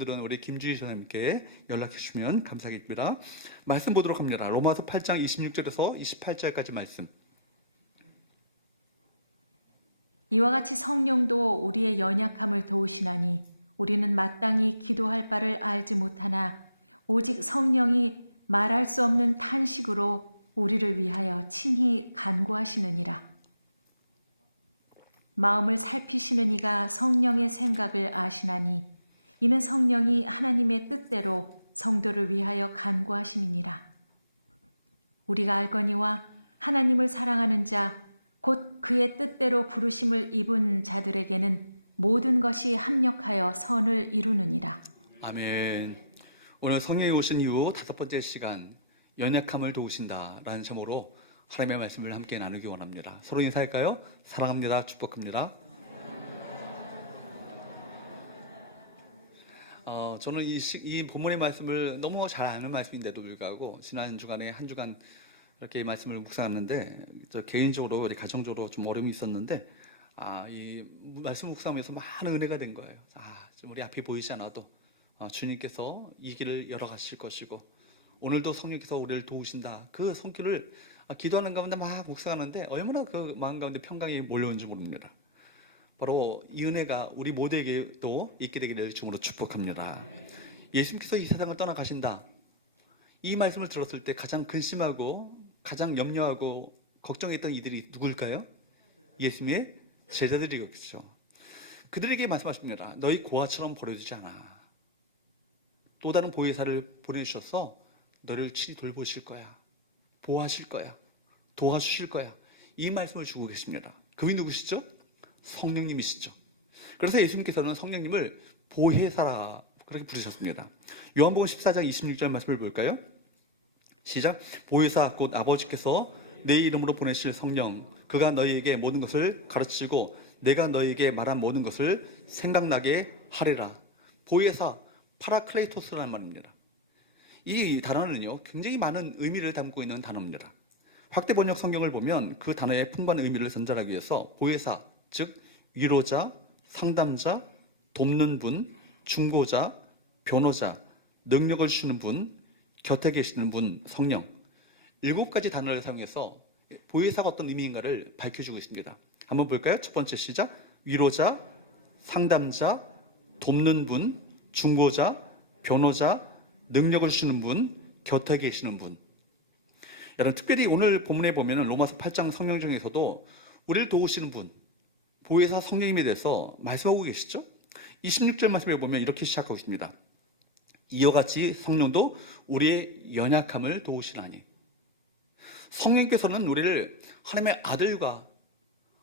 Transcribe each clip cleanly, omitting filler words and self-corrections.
분들은 우리 김주희 전사님께 연락해 주시면 감사하겠습니다. 말씀 보도록 합니다. 로마서 8장 26절에서 28절까지 말씀. 이와 같이 성령도 우리의 연약함을 도우시나니 우리는 마땅히 기도할 바를 알지 못하나 오직 성령이 말할 수 없는 한식으로 우리를 위하여 친히 간구하시느니라. 마음을 살피시는 이가 성령의 생각을 아시나니 이는 성령이 하나님의 뜻대로 성도를 위하여 간구하시느니라. 우리 알거니와 하나님을 사랑하는 자 곧 그의 뜻대로 부르심을 이루는 자들에게는 모든 것이 합력하여 선을 이루느니라. 아멘. 오늘 성령이 오신 이후 5번째 시간, 연약함을 도우신다라는 제목으로 하나님의 말씀을 함께 나누기 원합니다. 서로 인사할까요? 사랑합니다. 축복합니다. 저는 이 본문의 말씀을 너무 잘 아는 말씀인데도 불구하고 지난 주간에 한 주간 이렇게 말씀을 묵상했는데 개인적으로 우리 가정적으로 좀 어려움이 있었는데 이 말씀 묵상하면서 많은 은혜가 된 거예요. 좀 우리 앞이 보이지 않아도 주님께서 이 길을 열어가실 것이고 오늘도 성령께서 우리를 도우신다. 그 손길을 기도하는 가운데 막 묵상하는데 얼마나 그 마음 가운데 평강이 몰려오는지 모릅니다. 바로 이 은혜가 우리 모두에게도 있게 되기를 주님으로 축복합니다. 예수님께서 이 세상을 떠나가신다. 이 말씀을 들었을 때 가장 근심하고 가장 염려하고 걱정했던 이들이 누굴까요? 예수님의 제자들이겠죠. 그들에게 말씀하십니다. 너희 고아처럼 버려두지 않아. 또 다른 보혜사를 보내주셔서 너를 친히 돌보실 거야. 보호하실 거야. 도와주실 거야. 이 말씀을 주고 계십니다. 그분이 누구시죠? 성령님이시죠. 그래서 예수님께서는 성령님을 보혜사라 그렇게 부르셨습니다. 요한복음 14장 26절 말씀을 볼까요? 시작. 보혜사 곧 아버지께서 내 이름으로 보내실 성령, 그가 너희에게 모든 것을 가르치고 내가 너희에게 말한 모든 것을 생각나게 하리라. 보혜사, 파라클레이토스라는 말입니다. 이 단어는요 굉장히 많은 의미를 담고 있는 단어입니다. 확대 번역 성경을 보면 그 단어의 풍부한 의미를 전달하기 위해서 보혜사, 즉 위로자, 상담자, 돕는 분, 중보자, 변호자, 능력을 주는 분, 곁에 계시는 분, 성령 7가지 단어를 사용해서 보혜사가 어떤 의미인가를 밝혀주고 있습니다. 한번 볼까요? 첫 번째 시작. 위로자, 상담자, 돕는 분, 중보자, 변호자, 능력을 주시는 분, 곁에 계시는 분. 여러분 특별히 오늘 본문에 보면 로마서 8장 성령 중에서도 우리를 도우시는 분, 보혜사 성령님에 대해서 말씀하고 계시죠? 26절 말씀에 보면 이렇게 시작하고 있습니다. 이와 같이 성령도 우리의 연약함을 도우시나니. 성령께서는 우리를 하나님의 아들과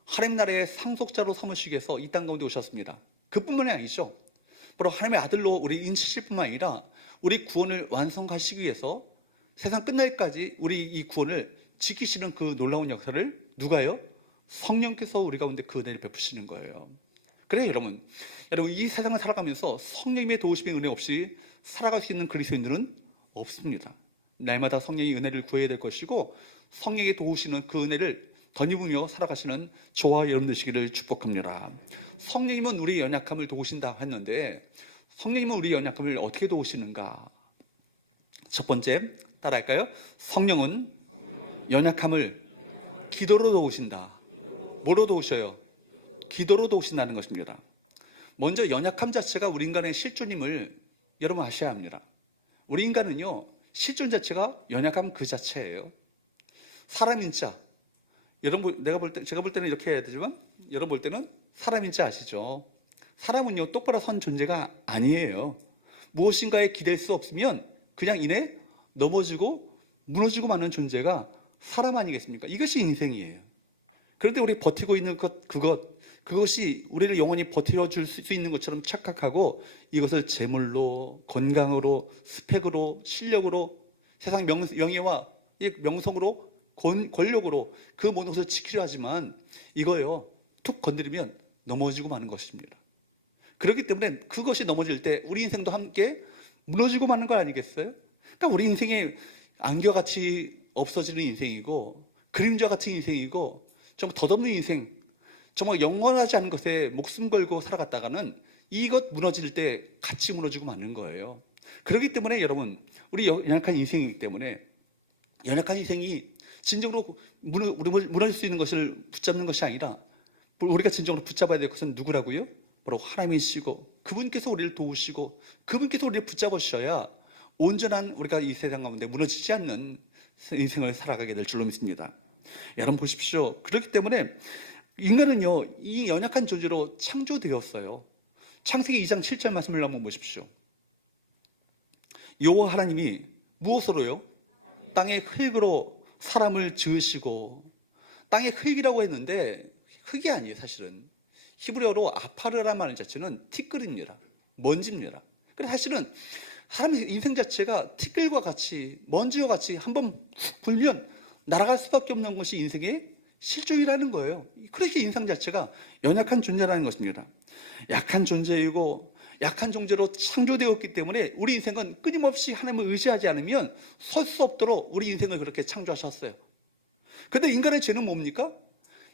하나님 나라의 상속자로 삼으시기 위해서 이 땅 가운데 오셨습니다. 그뿐만이 아니죠. 바로 하나님의 아들로 우리 인치실 뿐만 아니라 우리 구원을 완성하시기 위해서 세상 끝날까지 우리 이 구원을 지키시는 그 놀라운 역사를 누가요? 성령께서 우리 가운데 그 은혜를 베푸시는 거예요. 그래요 여러분 이 세상을 살아가면서 성령님의 도우심의 은혜 없이 살아갈 수 있는 그리스도인들은 없습니다. 날마다 성령의 은혜를 구해야 될 것이고 성령이 도우시는 그 은혜를 덧입으며 살아가시는 저와 여러분 되시기를 축복합니다. 성령님은 우리의 연약함을 도우신다 했는데 성령님은 우리의 연약함을 어떻게 도우시는가? 첫 번째 따라할까요? 성령은 연약함을 기도로 도우신다. 뭐로 도우셔요? 기도로 도우신다는 것입니다. 먼저 연약함 자체가 우리 인간의 실존임을 여러분 아셔야 합니다. 우리 인간은요 실존 자체가 연약함 그 자체예요. 사람인 자 여러분 제가 볼 때는 이렇게 해야 되지만 여러분 볼 때는 사람인 자 아시죠? 사람은요 똑바로 선 존재가 아니에요. 무엇인가에 기댈 수 없으면 그냥 이내 넘어지고 무너지고 마는 존재가 사람 아니겠습니까? 이것이 인생이에요. 그런데 우리 버티고 있는 그것이 우리를 영원히 버텨줄 수 있는 것처럼 착각하고 이것을 재물로, 건강으로, 스펙으로, 실력으로, 세상 명예와 명성으로, 권력으로 그 모든 것을 지키려 하지만 이거요 툭 건드리면 넘어지고 마는 것입니다. 그렇기 때문에 그것이 넘어질 때 우리 인생도 함께 무너지고 마는 거 아니겠어요? 그러니까 우리 인생이 안개같이 없어지는 인생이고 그림자 같은 인생이고 정말 덧없는 인생, 정말 영원하지 않은 것에 목숨 걸고 살아갔다가는 이것 무너질 때 같이 무너지고 마는 거예요. 그렇기 때문에 여러분, 우리 연약한 인생이기 때문에 연약한 인생이 진정으로 무너질 수 있는 것을 붙잡는 것이 아니라 우리가 진정으로 붙잡아야 될 것은 누구라고요? 바로 하나님이시고 그분께서 우리를 도우시고 그분께서 우리를 붙잡으셔야 온전한 우리가 이 세상 가운데 무너지지 않는 인생을 살아가게 될 줄로 믿습니다. 여러분 보십시오. 그렇기 때문에 인간은요, 이 연약한 존재로 창조되었어요. 창세기 2장 7절 말씀을 한번 보십시오. 여호와 하나님이 무엇으로요? 땅의 흙으로 사람을 지으시고, 땅의 흙이라고 했는데 흙이 아니에요. 사실은 히브리어로 아파르라는 말 자체는 티끌입니다. 먼지입니다. 그래서 사실은 사람의 인생 자체가 티끌과 같이 먼지와 같이 한번 훅 불면 날아갈 수밖에 없는 것이 인생의 실존이라는 거예요. 그렇게 인생 자체가 연약한 존재라는 것입니다. 약한 존재이고 약한 존재로 창조되었기 때문에 우리 인생은 끊임없이 하나님을 의지하지 않으면 설 수 없도록 우리 인생을 그렇게 창조하셨어요. 그런데 인간의 죄는 뭡니까?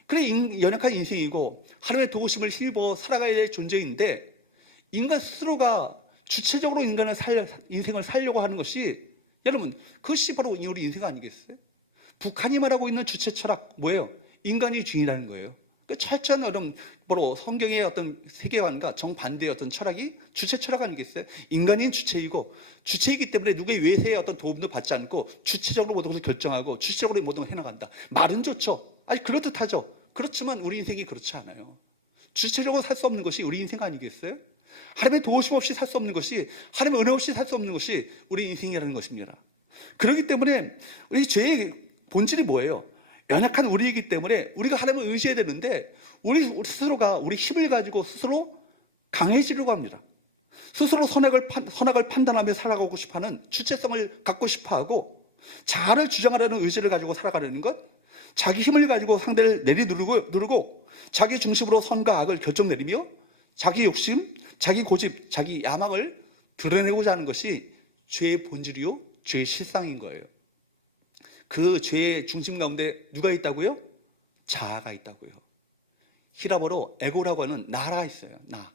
그래, 연약한 인생이고 하나님의 도우심을 힘입어 살아가야 될 존재인데 인간 스스로가 주체적으로 인생을 살려고 하는 것이, 여러분, 그것이 바로 우리 인생 아니겠어요? 북한이 말하고 있는 주체 철학 뭐예요? 인간이 주인이라는 거예요. 그 철저한 바로 성경의 어떤 세계관과 정반대의 어떤 철학이 주체 철학 아니겠어요? 인간인 주체이고 주체이기 때문에 누구의 외세의 어떤 도움도 받지 않고 주체적으로 모든 것을 결정하고 주체적으로 모든 걸 해나간다. 말은 좋죠. 아니 그렇듯하죠. 그렇지만 우리 인생이 그렇지 않아요. 주체적으로 살 수 없는 것이 우리 인생 아니겠어요? 하나님의 도우심 없이 살 수 없는 것이, 하나님의 은혜 없이 살 수 없는 것이 우리 인생이라는 것입니다. 그렇기 때문에 우리 죄의 본질이 뭐예요? 연약한 우리이기 때문에 우리가 하나님을 의지해야 되는데 우리 스스로가 우리 힘을 가지고 스스로 강해지려고 합니다. 스스로 선악을 판단하며 살아가고 싶어하는 주체성을 갖고 싶어하고 자아를 주장하려는 의지를 가지고 살아가려는 것, 자기 힘을 가지고 상대를 누르고 자기 중심으로 선과 악을 결정 내리며 자기 욕심, 자기 고집, 자기 야망을 드러내고자 하는 것이 죄의 본질이요, 죄의 실상인 거예요. 그 죄의 중심 가운데 누가 있다고요? 자아가 있다고요. 히라보로 에고라고 하는 나가 있어요. 나.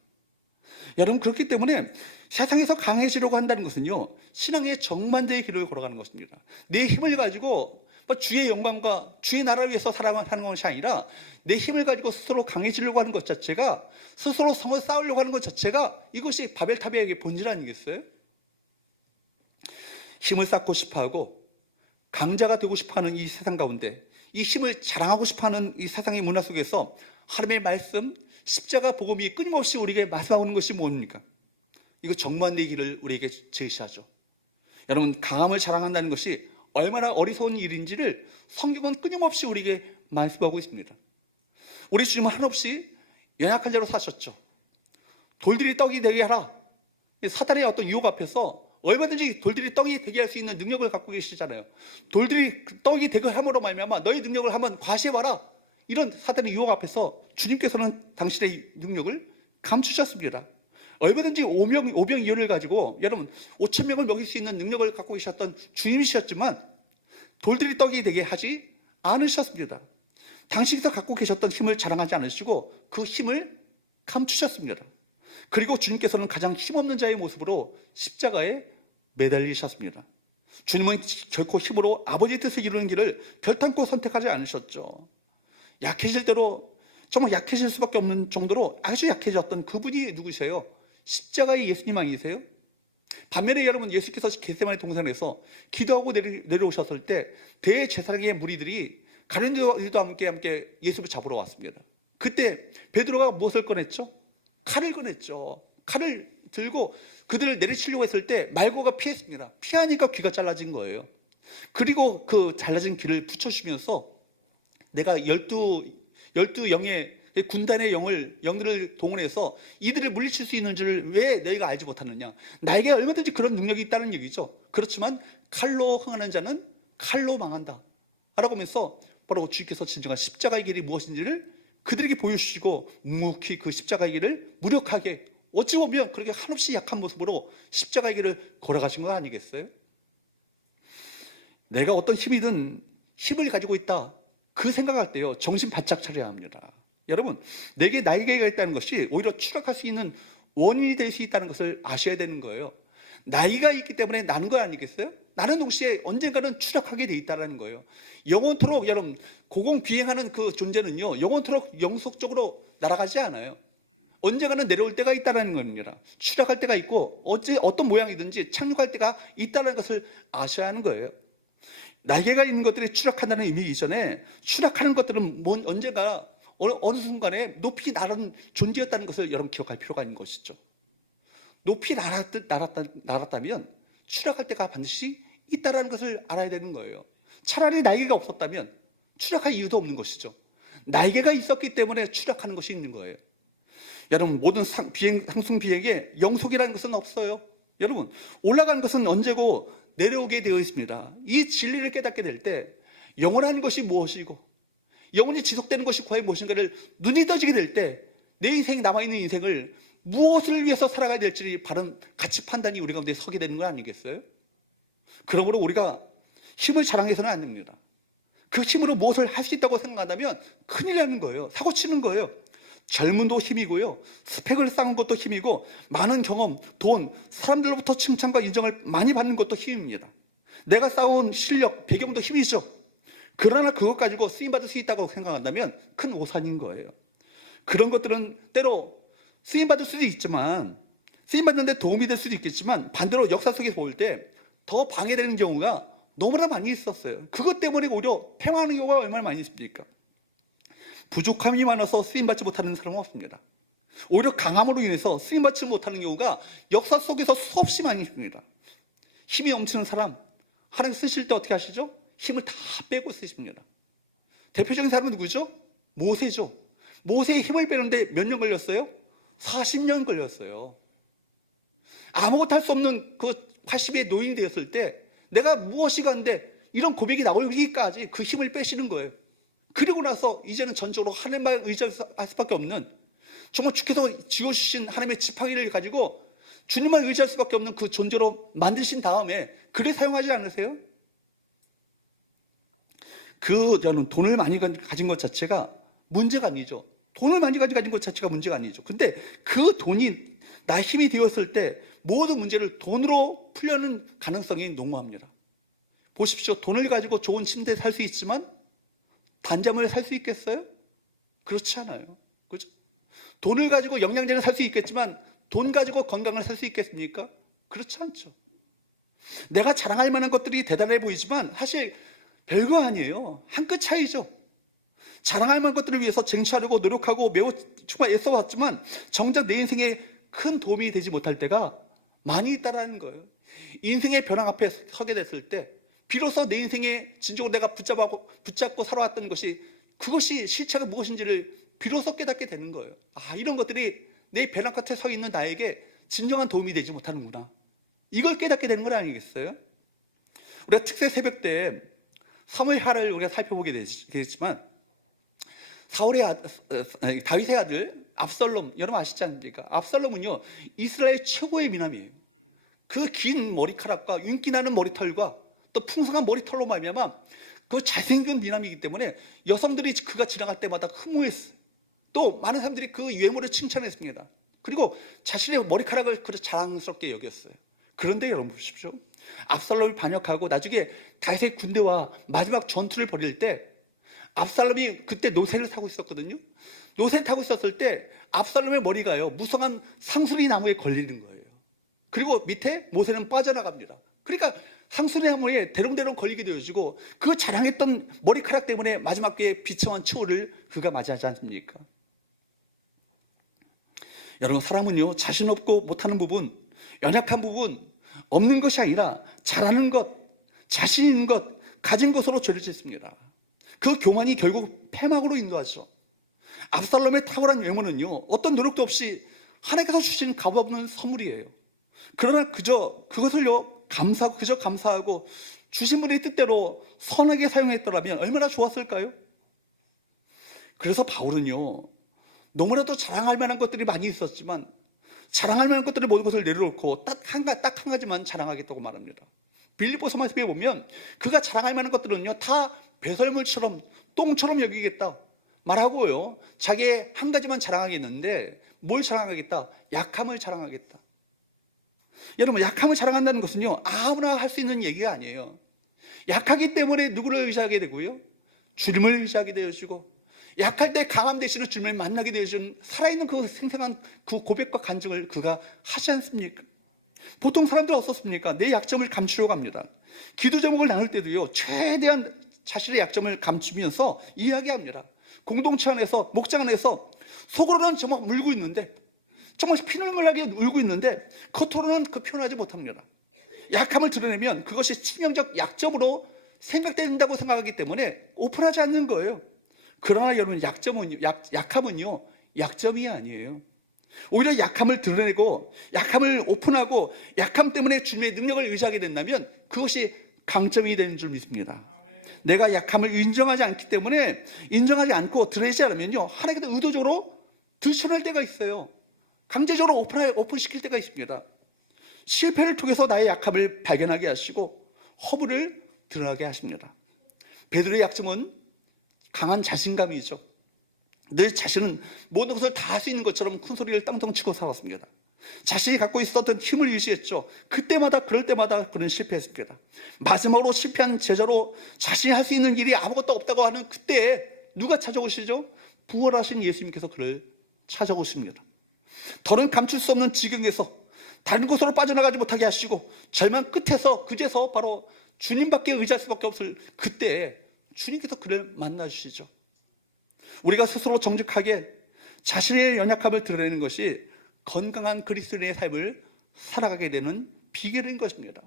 여러분, 그렇기 때문에 세상에서 강해지려고 한다는 것은요, 신앙의 정반대의 길을 걸어가는 것입니다. 내 힘을 가지고 주의 영광과 주의 나라를 위해서 살아가는 것이 아니라 내 힘을 가지고 스스로 강해지려고 하는 것 자체가, 스스로 성을 쌓으려고 하는 것 자체가 이것이 바벨탑의 본질 아니겠어요? 힘을 쌓고 싶어하고 강자가 되고 싶어하는 이 세상 가운데, 이 힘을 자랑하고 싶어하는 이 세상의 문화 속에서 하나님의 말씀, 십자가 복음이 끊임없이 우리에게 말씀하는 것이 뭡니까? 이거 정반대의 길을 우리에게 제시하죠. 여러분, 강함을 자랑한다는 것이 얼마나 어리석은 일인지를 성경은 끊임없이 우리에게 말씀하고 있습니다. 우리 주님은 한없이 연약한 자로 사셨죠. 돌들이 떡이 되게 하라. 사탄의 어떤 유혹 앞에서 얼마든지 돌들이 떡이 되게 할 수 있는 능력을 갖고 계시잖아요. 돌들이 떡이 되게 함으로 말미암아 너희 능력을 한번 과시해봐라. 이런 사탄의 유혹 앞에서 주님께서는 당신의 능력을 감추셨습니다. 얼마든지 오병이어를 가지고 여러분 5,000명을 먹일 수 있는 능력을 갖고 계셨던 주님이셨지만 돌들이 떡이 되게 하지 않으셨습니다. 당신께서 갖고 계셨던 힘을 자랑하지 않으시고 그 힘을 감추셨습니다. 그리고 주님께서는 가장 힘없는 자의 모습으로 십자가에 매달리셨습니다. 주님은 결코 힘으로 아버지의 뜻을 이루는 길을 결단코 선택하지 않으셨죠. 약해질 대로 정말 약해질 수밖에 없는 정도로 아주 약해졌던 그분이 누구세요? 십자가의 예수님 아니세요? 반면에 여러분, 예수께서 겟세마네 동산에서 기도하고 내려오셨을 때 대제사장의 무리들이 가룟유다와 함께 예수를 잡으러 왔습니다. 그때 베드로가 무엇을 꺼냈죠? 칼을 꺼냈죠. 칼을 들고 그들을 내리치려고 했을 때 말고가 피했습니다. 피하니까 귀가 잘라진 거예요. 그리고 그 잘라진 귀를 붙여주면서 내가 12영의 군단의 영들을 동원해서 이들을 물리칠 수 있는 줄 왜 너희가 알지 못하느냐. 나에게 얼마든지 그런 능력이 있다는 얘기죠. 그렇지만 칼로 흥하는 자는 칼로 망한다 라고 하면서 바로 주께서 진정한 십자가의 길이 무엇인지를 그들에게 보여주시고 묵묵히 그 십자가의 길을 무력하게, 어찌 보면 그렇게 한없이 약한 모습으로 십자가의 길을 걸어가신 거 아니겠어요? 내가 어떤 힘이든 힘을 가지고 있다, 그 생각할 때요, 정신 바짝 차려야 합니다. 여러분, 나에게가 있다는 것이 오히려 추락할 수 있는 원인이 될 수 있다는 것을 아셔야 되는 거예요. 나이가 있기 때문에 나는 거 아니겠어요? 나는 동시에 언젠가는 추락하게 돼 있다는 거예요. 영원토록 여러분 고공비행하는 그 존재는요, 영원토록 영속적으로 날아가지 않아요. 언젠가는 내려올 때가 있다는 겁니다. 추락할 때가 있고 어떤 모양이든지 착륙할 때가 있다는 것을 아셔야 하는 거예요. 날개가 있는 것들이 추락한다는 의미 이전에 추락하는 것들은 언젠가 어느 순간에 높이 나른 존재였다는 것을 여러분 기억할 필요가 있는 것이죠. 높이 날았다면 추락할 때가 반드시 있다는 것을 알아야 되는 거예요. 차라리 날개가 없었다면 추락할 이유도 없는 것이죠. 날개가 있었기 때문에 추락하는 것이 있는 거예요. 여러분, 모든 상승 비행에 영속이라는 것은 없어요. 여러분, 올라가는 것은 언제고 내려오게 되어 있습니다. 이 진리를 깨닫게 될 때 영원한 것이 무엇이고 영원히 지속되는 것이 과연 무엇인가를 눈이 떠지게 될 때 내 인생, 남아있는 인생을 무엇을 위해서 살아가야 될지 바른 가치 판단이 우리 가운데 서게 되는 거 아니겠어요? 그러므로 우리가 힘을 자랑해서는 안 됩니다. 그 힘으로 무엇을 할 수 있다고 생각한다면 큰일 나는 거예요. 사고 치는 거예요. 젊음도 힘이고요, 스펙을 쌓은 것도 힘이고, 많은 경험, 돈, 사람들로부터 칭찬과 인정을 많이 받는 것도 힘입니다. 내가 쌓아온 실력, 배경도 힘이죠. 그러나 그것 가지고 쓰임받을 수 있다고 생각한다면 큰 오산인 거예요. 그런 것들은 때로 쓰임받을 수도 있지만, 쓰임받는 데 도움이 될 수도 있겠지만, 반대로 역사 속에서 볼 때 더 방해되는 경우가 너무나 많이 있었어요. 그것 때문에 오히려 폐망하는 경우가 얼마나 많이 있습니까? 부족함이 많아서 쓰임받지 못하는 사람은 없습니다. 오히려 강함으로 인해서 쓰임받지 못하는 경우가 역사 속에서 수없이 많이 있습니다. 힘이 넘치는 사람, 하나님 쓰실 때 어떻게 하시죠? 힘을 다 빼고 쓰십니다. 대표적인 사람은 누구죠? 모세죠. 모세의 힘을 빼는데 몇 년 걸렸어요? 40년 걸렸어요. 아무것도 할 수 없는 그 80의 노인이 되었을 때 내가 무엇이 간데 이런 고백이 나오기까지 그 힘을 빼시는 거예요. 그리고 나서 이제는 전적으로 하나님만 의지할 수밖에 없는, 정말 주께서 지어주신 하나님의 지팡이를 가지고 주님만 의지할 수밖에 없는 그 존재로 만드신 다음에 그래 사용하지 않으세요? 저는 돈을 많이 가진 것 자체가 문제가 아니죠. 돈을 많이 가진 것 자체가 문제가 아니죠. 근데 그 돈이 나의 힘이 되었을 때 모든 문제를 돈으로 풀려는 가능성이 농후합니다. 보십시오. 돈을 가지고 좋은 침대에 살 수 있지만 단잠을 살 수 있겠어요? 그렇지 않아요. 그죠? 돈을 가지고 영양제를 살 수 있겠지만 돈 가지고 건강을 살 수 있겠습니까? 그렇지 않죠. 내가 자랑할 만한 것들이 대단해 보이지만 사실 별거 아니에요. 한 끗 차이죠. 자랑할 만한 것들을 위해서 쟁취하려고 노력하고 매우 정말 애써왔지만 정작 내 인생에 큰 도움이 되지 못할 때가 많이 있다는 거예요. 인생의 변화 앞에 서게 됐을 때 비로소 내 인생에 진정으로 내가 붙잡고 살아왔던 그것이 실체가 무엇인지를 비로소 깨닫게 되는 거예요. 이런 것들이 내 변화 끝에 서 있는 나에게 진정한 도움이 되지 못하는구나. 이걸 깨닫게 되는 건 아니겠어요? 우리가 특세 새벽 때 사무엘하를 우리가 살펴보게 되겠지만, 다윗의 아들 압살롬, 여러분 아시지 않습니까? 압살롬은요, 이스라엘 최고의 미남이에요. 그 긴 머리카락과 윤기 나는 머리털과 또 풍성한 머리털로 말미암아 그 잘생긴 미남이기 때문에 여성들이 그가 지나갈 때마다 흠모했어요. 또 많은 사람들이 그 외모를 칭찬했습니다. 그리고 자신의 머리카락을 그렇게 자랑스럽게 여겼어요. 그런데 여러분 보십시오. 압살롬이 반역하고 나중에 다윗의 군대와 마지막 전투를 벌일 때 압살롬이 그때 노새를 타고 있었거든요. 노새를 타고 있었을 때 압살롬의 머리가요, 무성한 상수리 나무에 걸리는 거예요. 그리고 밑에 모세는 빠져나갑니다. 그러니까 상수리 나무에 대롱대롱 걸리게 되어지고 그 자랑했던 머리카락 때문에 마지막 때 비참한 처우를 그가 맞이하지 않습니까? 여러분, 사람은요, 자신 없고 못하는 부분, 연약한 부분, 없는 것이 아니라 잘하는 것, 자신 있는 것, 가진 것으로 죄를 짓습니다. 그 교만이 결국 패망으로 인도하죠. 압살롬의 탁월한 외모는요, 어떤 노력도 없이 하나님께서 주신 값없는 선물이에요. 그러나 그것을요, 감사하고 주신 분의 뜻대로 선하게 사용했더라면 얼마나 좋았을까요? 그래서 바울은요, 너무나도 자랑할 만한 것들이 많이 있었지만 자랑할 만한 것들을 모든 것을 내려놓고 딱 한 가지만 자랑하겠다고 말합니다. 빌립보서 말씀에 보면 그가 자랑할 만한 것들은요, 다 배설물처럼 똥처럼 여기겠다 말하고요, 자기의 한 가지만 자랑하겠는데 뭘 자랑하겠다? 약함을 자랑하겠다. 여러분, 약함을 자랑한다는 것은요, 아무나 할 수 있는 얘기가 아니에요. 약하기 때문에 누구를 의지하게 되고요, 주님을 의지하게 되어지고, 약할 때 강함 되시는 주님을 만나게 되어지는 살아있는 그 생생한 그 고백과 간증을 그가 하지 않습니까? 보통 사람들은 어떻습니까? 내 약점을 감추려고 합니다. 기도 제목을 나눌 때도요, 최대한 자신의 약점을 감추면서 이야기합니다. 공동체 안에서, 목장 안에서 속으로는 정말 울고 있는데, 정말 피눈물나게 울고 있는데 겉으로는 그 표현하지 못합니다. 약함을 드러내면 그것이 치명적 약점으로 생각된다고 생각하기 때문에 오픈하지 않는 거예요. 그러나 여러분, 약함은요, 약점이 아니에요. 오히려 약함을 드러내고 약함을 오픈하고 약함 때문에 주님의 능력을 의지하게 된다면 그것이 강점이 되는 줄 믿습니다. 내가 약함을 인정하지 않기 때문에, 인정하지 않고 드러내지 않으면요, 하나님께서 의도적으로 들춰낼 때가 있어요. 강제적으로 오픈시킬 때가 있습니다. 실패를 통해서 나의 약함을 발견하게 하시고 허물을 드러나게 하십니다. 베드로의 약점은 강한 자신감이죠. 늘 자신은 모든 것을 다 할 수 있는 것처럼 큰 소리를 땅땅 치고 살았습니다. 자신이 갖고 있었던 힘을 유지했죠. 그럴 때마다 그는 실패했습니다. 마지막으로 실패한 제자로 자신이 할 수 있는 일이 아무것도 없다고 하는 그때에 누가 찾아오시죠? 부활하신 예수님께서 그를 찾아오십니다. 더는 감출 수 없는 지경에서 다른 곳으로 빠져나가지 못하게 하시고 절망 끝에서 그제서 바로 주님밖에 의지할 수밖에 없을 그때에 주님께서 그를 만나주시죠. 우리가 스스로 정직하게 자신의 연약함을 드러내는 것이 건강한 그리스도인의 삶을 살아가게 되는 비결인 것입니다.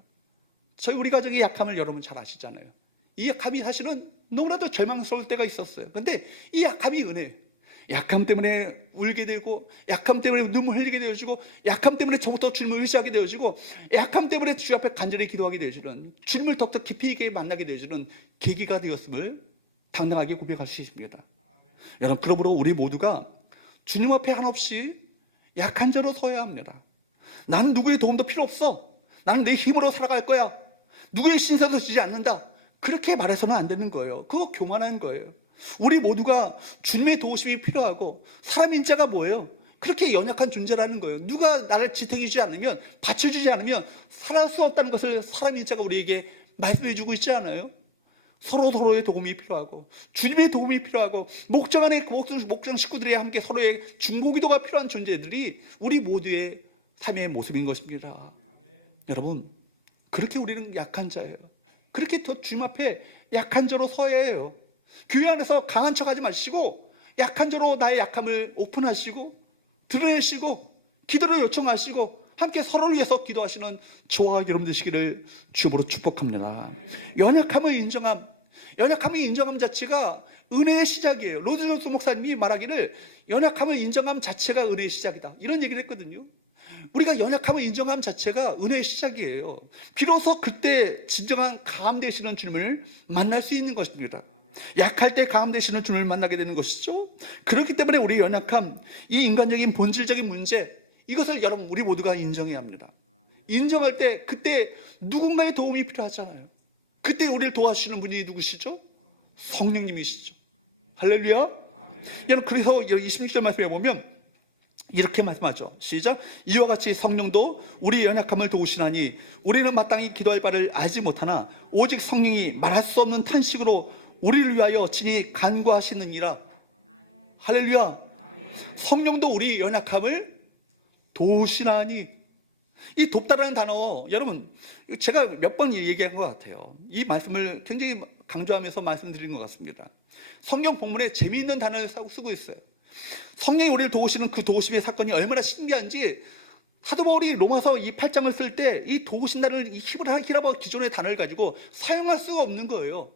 우리 가정의 약함을 여러분 잘 아시잖아요. 이 약함이 사실은 너무나도 절망스러울 때가 있었어요. 그런데 이 약함이 은혜예요. 약함 때문에 울게 되고, 약함 때문에 눈물 흘리게 되어지고, 약함 때문에 처음부터 주님을 의지하게 되어지고, 약함 때문에 주 앞에 간절히 기도하게 되어지는, 주님을 더욱더 깊이 있게 만나게 되어지는 계기가 되었음을 당당하게 고백할 수 있습니다. 여러분, 그러므로 우리 모두가 주님 앞에 한없이 약한 자로 서야 합니다. 나는 누구의 도움도 필요 없어. 나는 내 힘으로 살아갈 거야. 누구의 신세도 지지 않는다. 그렇게 말해서는 안 되는 거예요. 그거 교만한 거예요. 우리 모두가 주님의 도우심이 필요하고, 사람인 자가 뭐예요? 그렇게 연약한 존재라는 거예요. 누가 나를 지탱해주지 않으면, 받쳐주지 않으면 살아갈 수 없다는 것을 사람인 자가 우리에게 말씀해주고 있지 않아요? 서로의 도움이 필요하고, 주님의 도움이 필요하고, 목장 안에 목장 식구들이 함께 서로의 중보기도가 필요한 존재들이 우리 모두의 삶의 모습인 것입니다. 여러분, 그렇게 우리는 약한 자예요. 그렇게 더 주님 앞에 약한 자로 서야 해요. 교회 안에서 강한 척하지 마시고 약한 자로 나의 약함을 오픈하시고 드러내시고 기도를 요청하시고 함께 서로를 위해서 기도하시는 저와 여러분 되시기를 주님으로 축복합니다. 연약함을 인정함 자체가 은혜의 시작이에요. 로드 존스 목사님이 말하기를 연약함을 인정함 자체가 은혜의 시작이다, 이런 얘기를 했거든요. 우리가 연약함을 인정함 자체가 은혜의 시작이에요. 비로소 그때 진정한 강함 되시는 주님을 만날 수 있는 것입니다. 약할 때 강함 되시는 주님을 만나게 되는 것이죠. 그렇기 때문에 우리 연약함, 이 인간적인 본질적인 문제, 이것을 여러분 우리 모두가 인정해야 합니다. 인정할 때 그때 누군가의 도움이 필요하잖아요. 그때 우리를 도와주시는 분이 누구시죠? 성령님이시죠. 할렐루야. 여러분, 그래서 26절 말씀에 보면 이렇게 말씀하죠. 시작. 이와 같이 성령도 우리 연약함을 도우시나니 우리는 마땅히 기도할 바를 알지 못하나 오직 성령이 말할 수 없는 탄식으로 우리를 위하여 친히 간구하시느니라. 할렐루야. 성령도 우리 연약함을 도우시나니. 이 돕다라는 단어, 여러분 제가 몇 번 얘기한 것 같아요. 이 말씀을 굉장히 강조하면서 말씀드린 것 같습니다. 성경 본문에 재미있는 단어를 쓰고 있어요. 성령이 우리를 도우시는 그 도우심의 사건이 얼마나 신기한지, 사도 바울이 로마서 이 8장을 쓸 때 이 도우신다는 이 히브리어 기존의 단어를 가지고 사용할 수가 없는 거예요.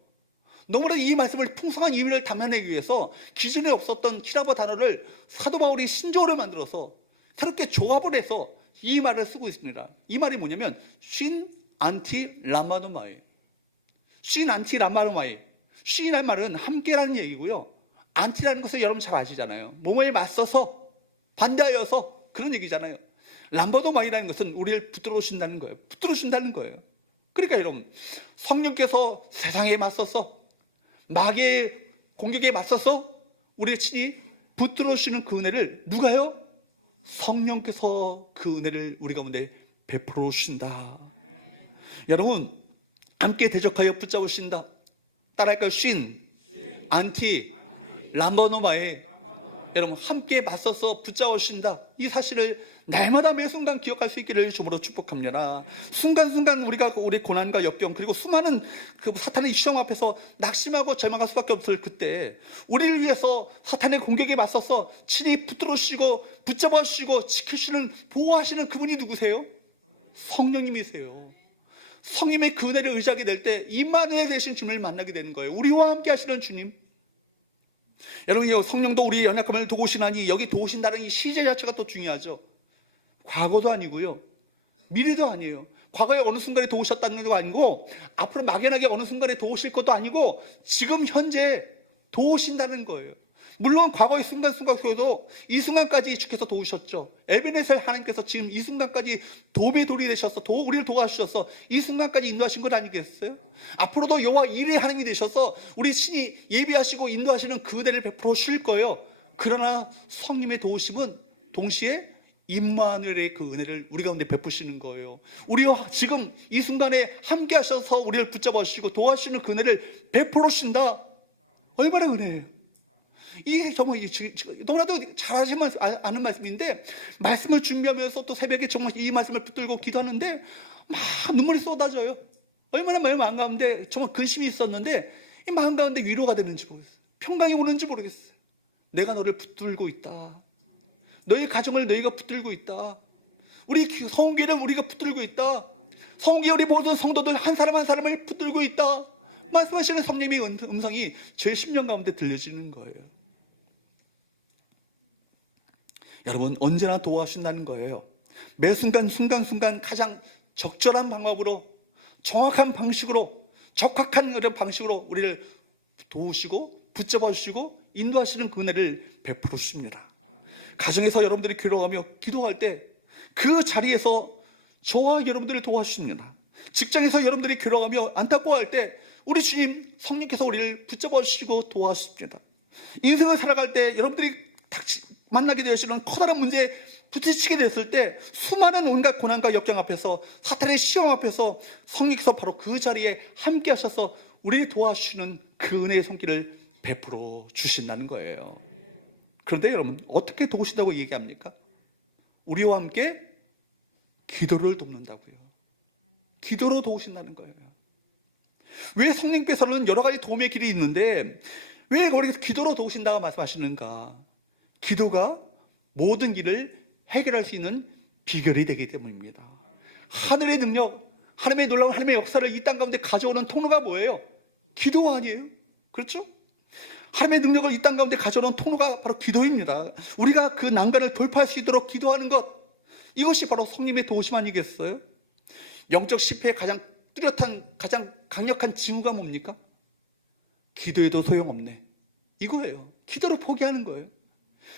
너무나 이 말씀을 풍성한 의미를 담아내기 위해서 기존에 없었던 히브리어 단어를 사도 바울이 신조어를 만들어서 새롭게 조합을 해서 이 말을 쓰고 있습니다. 이 말이 뭐냐면 쉰 안티 라마노마이. 쉰 안티 라마노마이. 쉰이라는 말은 함께라는 얘기고요. 안티라는 것을 여러분 잘 아시잖아요. 뭐뭐에 맞서서, 반대하여서, 그런 얘기잖아요. 람바도마이라는 것은 우리를 붙들어 주신다는 거예요. 붙들어 준다는 거예요. 그러니까 여러분, 성령께서 세상에 맞서서, 마귀의 공격에 맞서서 우리의 친히 붙들어 주시는 그 은혜를 누가요? 성령께서 그 은혜를 우리 가운데 베풀어 주신다. 여러분, 함께 대적하여 붙잡으신다. 따라할까요? 쉰, 안티, 람버노마에 여러분 함께 맞서서 붙잡아 주신다. 이 사실을 날마다 매 순간 기억할 수 있기를 주님으로 축복합니다. 순간순간 우리가 우리 고난과 역경 그리고 수많은 그 사탄의 시험 앞에서 낙심하고 절망할 수밖에 없을 그때 우리를 위해서 사탄의 공격에 맞서서 친히 붙들어 주시고 붙잡아 주시고 지키시는 보호하시는 그분이 누구세요? 성령님이세요. 성령의 그 은혜를 의지하게 될 때 임마누엘 되신 주님을 만나게 되는 거예요. 우리와 함께 하시는 주님. 여러분, 성령도 우리의 연약함을 도우시나니, 여기 도우신다는 이 시제 자체가 또 중요하죠. 과거도 아니고요, 미래도 아니에요. 과거에 어느 순간에 도우셨다는 것도 아니고, 앞으로 막연하게 어느 순간에 도우실 것도 아니고, 지금 현재 도우신다는 거예요. 물론 과거의 순간순간 속에도 이 순간까지 주께서 도우셨죠. 에베네셀 하나님께서 지금 이 순간까지 도움의 돌이 되셔서 우리를 도와주셔서 이 순간까지 인도하신 것 아니겠어요? 앞으로도 여호와 일의 하나님이 되셔서 우리 친히 예비하시고 인도하시는 그 은혜를 베풀어 주실 거예요. 그러나 성령의 도우심은 동시에 임마누엘의 그 은혜를 우리 가운데 베푸시는 거예요. 우리와 지금 이 순간에 함께 하셔서 우리를 붙잡아 주시고 도와주시는 그 은혜를 베풀어 주신다. 얼마나 은혜예요. 이게 정말 너무나도 잘 아는 말씀인데, 말씀을 준비하면서 또 새벽에 정말 이 말씀을 붙들고 기도하는데 막 눈물이 쏟아져요. 얼마나 마음 가운데 정말 근심이 있었는데 이 마음 가운데 위로가 되는지 모르겠어요. 평강이 오는지 모르겠어요. 내가 너를 붙들고 있다. 너희 가정을 너희가 붙들고 있다. 우리 성교회를 우리가 붙들고 있다. 성교회 우리 모든 성도들 한 사람 한 사람을 붙들고 있다. 말씀하시는 성령님의 음성이 제 심령 가운데 들려지는 거예요. 여러분, 언제나 도와주신다는 거예요. 매 순간순간 가장 적절한 방법으로, 정확한 방식으로, 적확한 그런 방식으로 우리를 도우시고 붙잡아 주시고 인도하시는 그 은혜를 베풀어 주십니다. 가정에서 여러분들이 괴로워하며 기도할 때 그 자리에서 저와 여러분들을 도와주십니다. 직장에서 여러분들이 괴로워하며 안타까워할 때 우리 주님 성령께서 우리를 붙잡아 주시고 도와주십니다. 인생을 살아갈 때 여러분들이 만나게 되시는 커다란 문제에 부딪히게 됐을 때 수많은 온갖 고난과 역경 앞에서 사탄의 시험 앞에서 성령께서 바로 그 자리에 함께 하셔서 우리를 도와주시는 그 은혜의 손길을 베풀어 주신다는 거예요. 그런데 여러분, 어떻게 도우신다고 얘기합니까? 우리와 함께 기도를 돕는다고요. 기도로 도우신다는 거예요. 왜 성령께서는 여러 가지 도움의 길이 있는데 왜 우리가 기도로 도우신다고 말씀하시는가? 기도가 모든 길을 해결할 수 있는 비결이 되기 때문입니다. 하늘의 능력, 하나님의 놀라운 하나님의 역사를 이 땅 가운데 가져오는 통로가 뭐예요? 기도 아니에요? 그렇죠? 하나님의 능력을 이 땅 가운데 가져오는 통로가 바로 기도입니다. 우리가 그 난간을 돌파할 수 있도록 기도하는 것, 이것이 바로 성령의 도우심 아니겠어요? 영적 실패의 가장 뚜렷한, 가장 강력한 징후가 뭡니까? 기도해도 소용없네. 이거예요. 기도를 포기하는 거예요.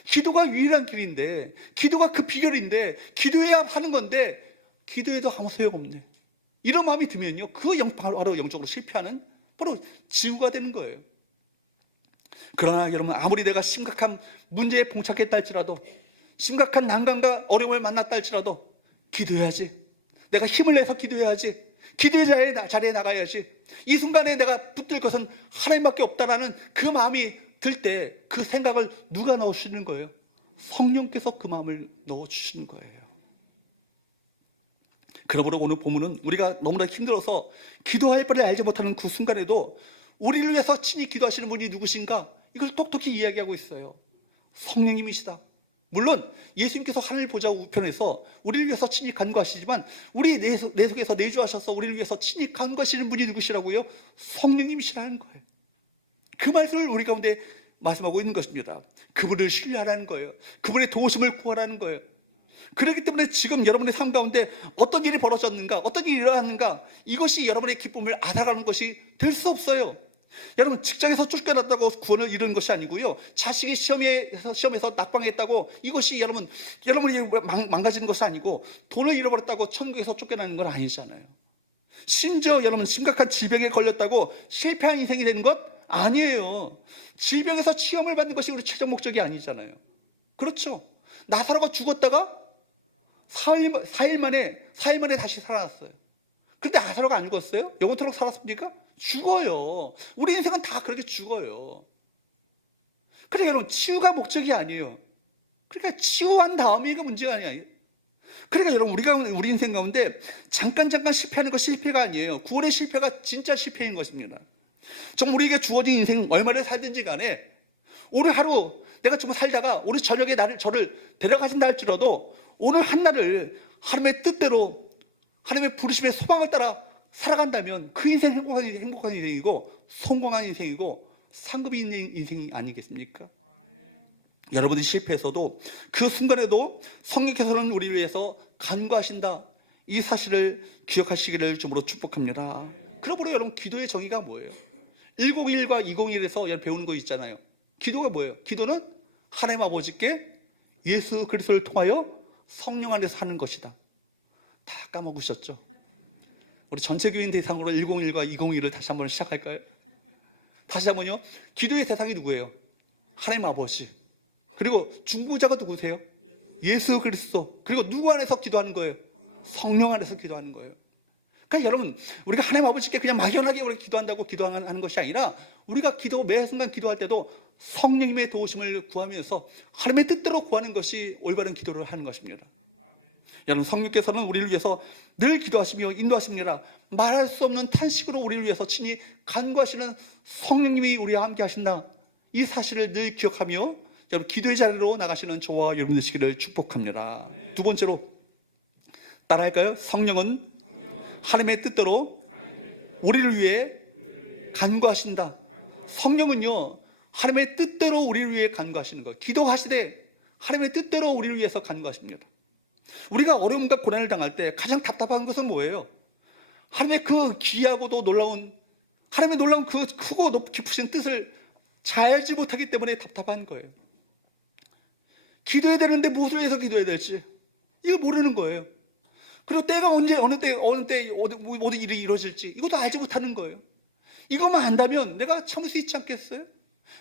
기도가 유일한 길인데, 기도가 그 비결인데, 기도해야 하는 건데 기도해도 아무 소용없네. 이런 마음이 들면요, 바로 영적으로 실패하는 바로 징후가 되는 거예요. 그러나 여러분, 아무리 내가 심각한 문제에 봉착했다 할지라도, 심각한 난관과 어려움을 만났다 할지라도 기도해야지. 내가 힘을 내서 기도해야지. 기도의 자리에 나가야지. 이 순간에 내가 붙들 것은 하나님밖에 없다라는 그 마음이 들 때 그 생각을 누가 넣어주시는 거예요? 성령께서 그 마음을 넣어주시는 거예요. 그러므로 오늘 본문은 우리가 너무나 힘들어서 기도할 바를 알지 못하는 그 순간에도 우리를 위해서 친히 기도하시는 분이 누구신가? 이걸 똑똑히 이야기하고 있어요. 성령님이시다. 물론 예수님께서 하늘 보좌 우편에서 우리를 위해서 친히 간구하시지만 우리 내 속에서 내주하셔서 우리를 위해서 친히 간구하시는 분이 누구시라고요? 성령님이시라는 거예요. 그 말씀을 우리 가운데 말씀하고 있는 것입니다. 그분을 신뢰하라는 거예요. 그분의 도우심을 구하라는 거예요. 그렇기 때문에 지금 여러분의 삶 가운데 어떤 일이 벌어졌는가, 어떤 일이 일어났는가, 이것이 여러분의 기쁨을 앗아가는 것이 될 수 없어요. 여러분, 직장에서 쫓겨났다고 구원을 이루는 것이 아니고요, 자식이 시험에서 낙방했다고 이것이 여러분이 망가지는 것이 아니고, 돈을 잃어버렸다고 천국에서 쫓겨나는 건 아니잖아요. 심지어 여러분, 심각한 질병에 걸렸다고 실패한 인생이 되는 것 아니에요. 질병에서 치유를 받는 것이 우리 최종 목적이 아니잖아요. 그렇죠? 나사로가 죽었다가 4일 만에 다시 살아났어요. 그런데 나사로가 안 죽었어요? 영원토록 살았습니까? 죽어요. 우리 인생은 다 그렇게 죽어요. 그러니까 여러분, 치유가 목적이 아니에요. 그러니까 치유한 다음에 이거 문제가 아니에요. 그러니까 여러분, 우리 인생 가운데 잠깐 실패하는 거 실패가 아니에요. 구원의 실패가 진짜 실패인 것입니다. 정말 우리에게 주어진 인생 얼마를 살든지 간에 오늘 하루 내가 정말 살다가 오늘 저녁에 저를 데려가신다 할지라도 오늘 한날을 하나님의 뜻대로 하나님의 부르심의 소망을 따라 살아간다면 그 인생 행복한 인생이고 성공한 인생이고 상급이 있는 인생이 아니겠습니까? 여러분이 실패해서도 그 순간에도 성령께서는 우리를 위해서 간구하신다, 이 사실을 기억하시기를 주므로 축복합니다. 그러므로 여러분, 기도의 정의가 뭐예요? 101과 201에서 배우는 거 있잖아요. 기도가 뭐예요? 기도는 하나님 아버지께 예수 그리스도를 통하여 성령 안에서 하는 것이다. 다 까먹으셨죠? 우리 전체 교인 대상으로 101과 201을 다시 한번 시작할까요? 다시 한번요. 기도의 대상이 누구예요? 하나님 아버지. 그리고 중보자가 누구세요? 예수 그리스도. 그리고 누구 안에서 기도하는 거예요? 성령 안에서 기도하는 거예요. 그러니까 여러분, 우리가 하나님 아버지께 그냥 막연하게 우리가 기도한다고 기도하는 것이 아니라 우리가 매 순간 기도할 때도 성령님의 도우심을 구하면서 하나님의 뜻대로 구하는 것이 올바른 기도를 하는 것입니다. 여러분, 성령께서는 우리를 위해서 늘 기도하시며 인도하십니다. 말할 수 없는 탄식으로 우리를 위해서 친히 간구하시는 성령님이 우리와 함께 하신다, 이 사실을 늘 기억하며 여러분, 기도의 자리로 나가시는 저와 여러분 되시기를 축복합니다. 두 번째로 따라할까요? 성령은 하나님의 뜻대로 우리를 위해 간구하신다. 성령은요, 하나님의 뜻대로 우리를 위해 간구하시는 거예요. 기도하시되 하나님의 뜻대로 우리를 위해서 간구하십니다. 우리가 어려움과 고난을 당할 때 가장 답답한 것은 뭐예요? 하나님의 그 귀하고도 놀라운, 하나님의 놀라운 그 크고 깊으신 뜻을 잘 알지 못하기 때문에 답답한 거예요. 기도해야 되는데 무엇을 위해서 기도해야 될지 이거 모르는 거예요. 그리고 때가 언제, 어느 때 모든 일이 이루어질지 이것도 알지 못하는 거예요. 이것만 안다면 내가 참을 수 있지 않겠어요?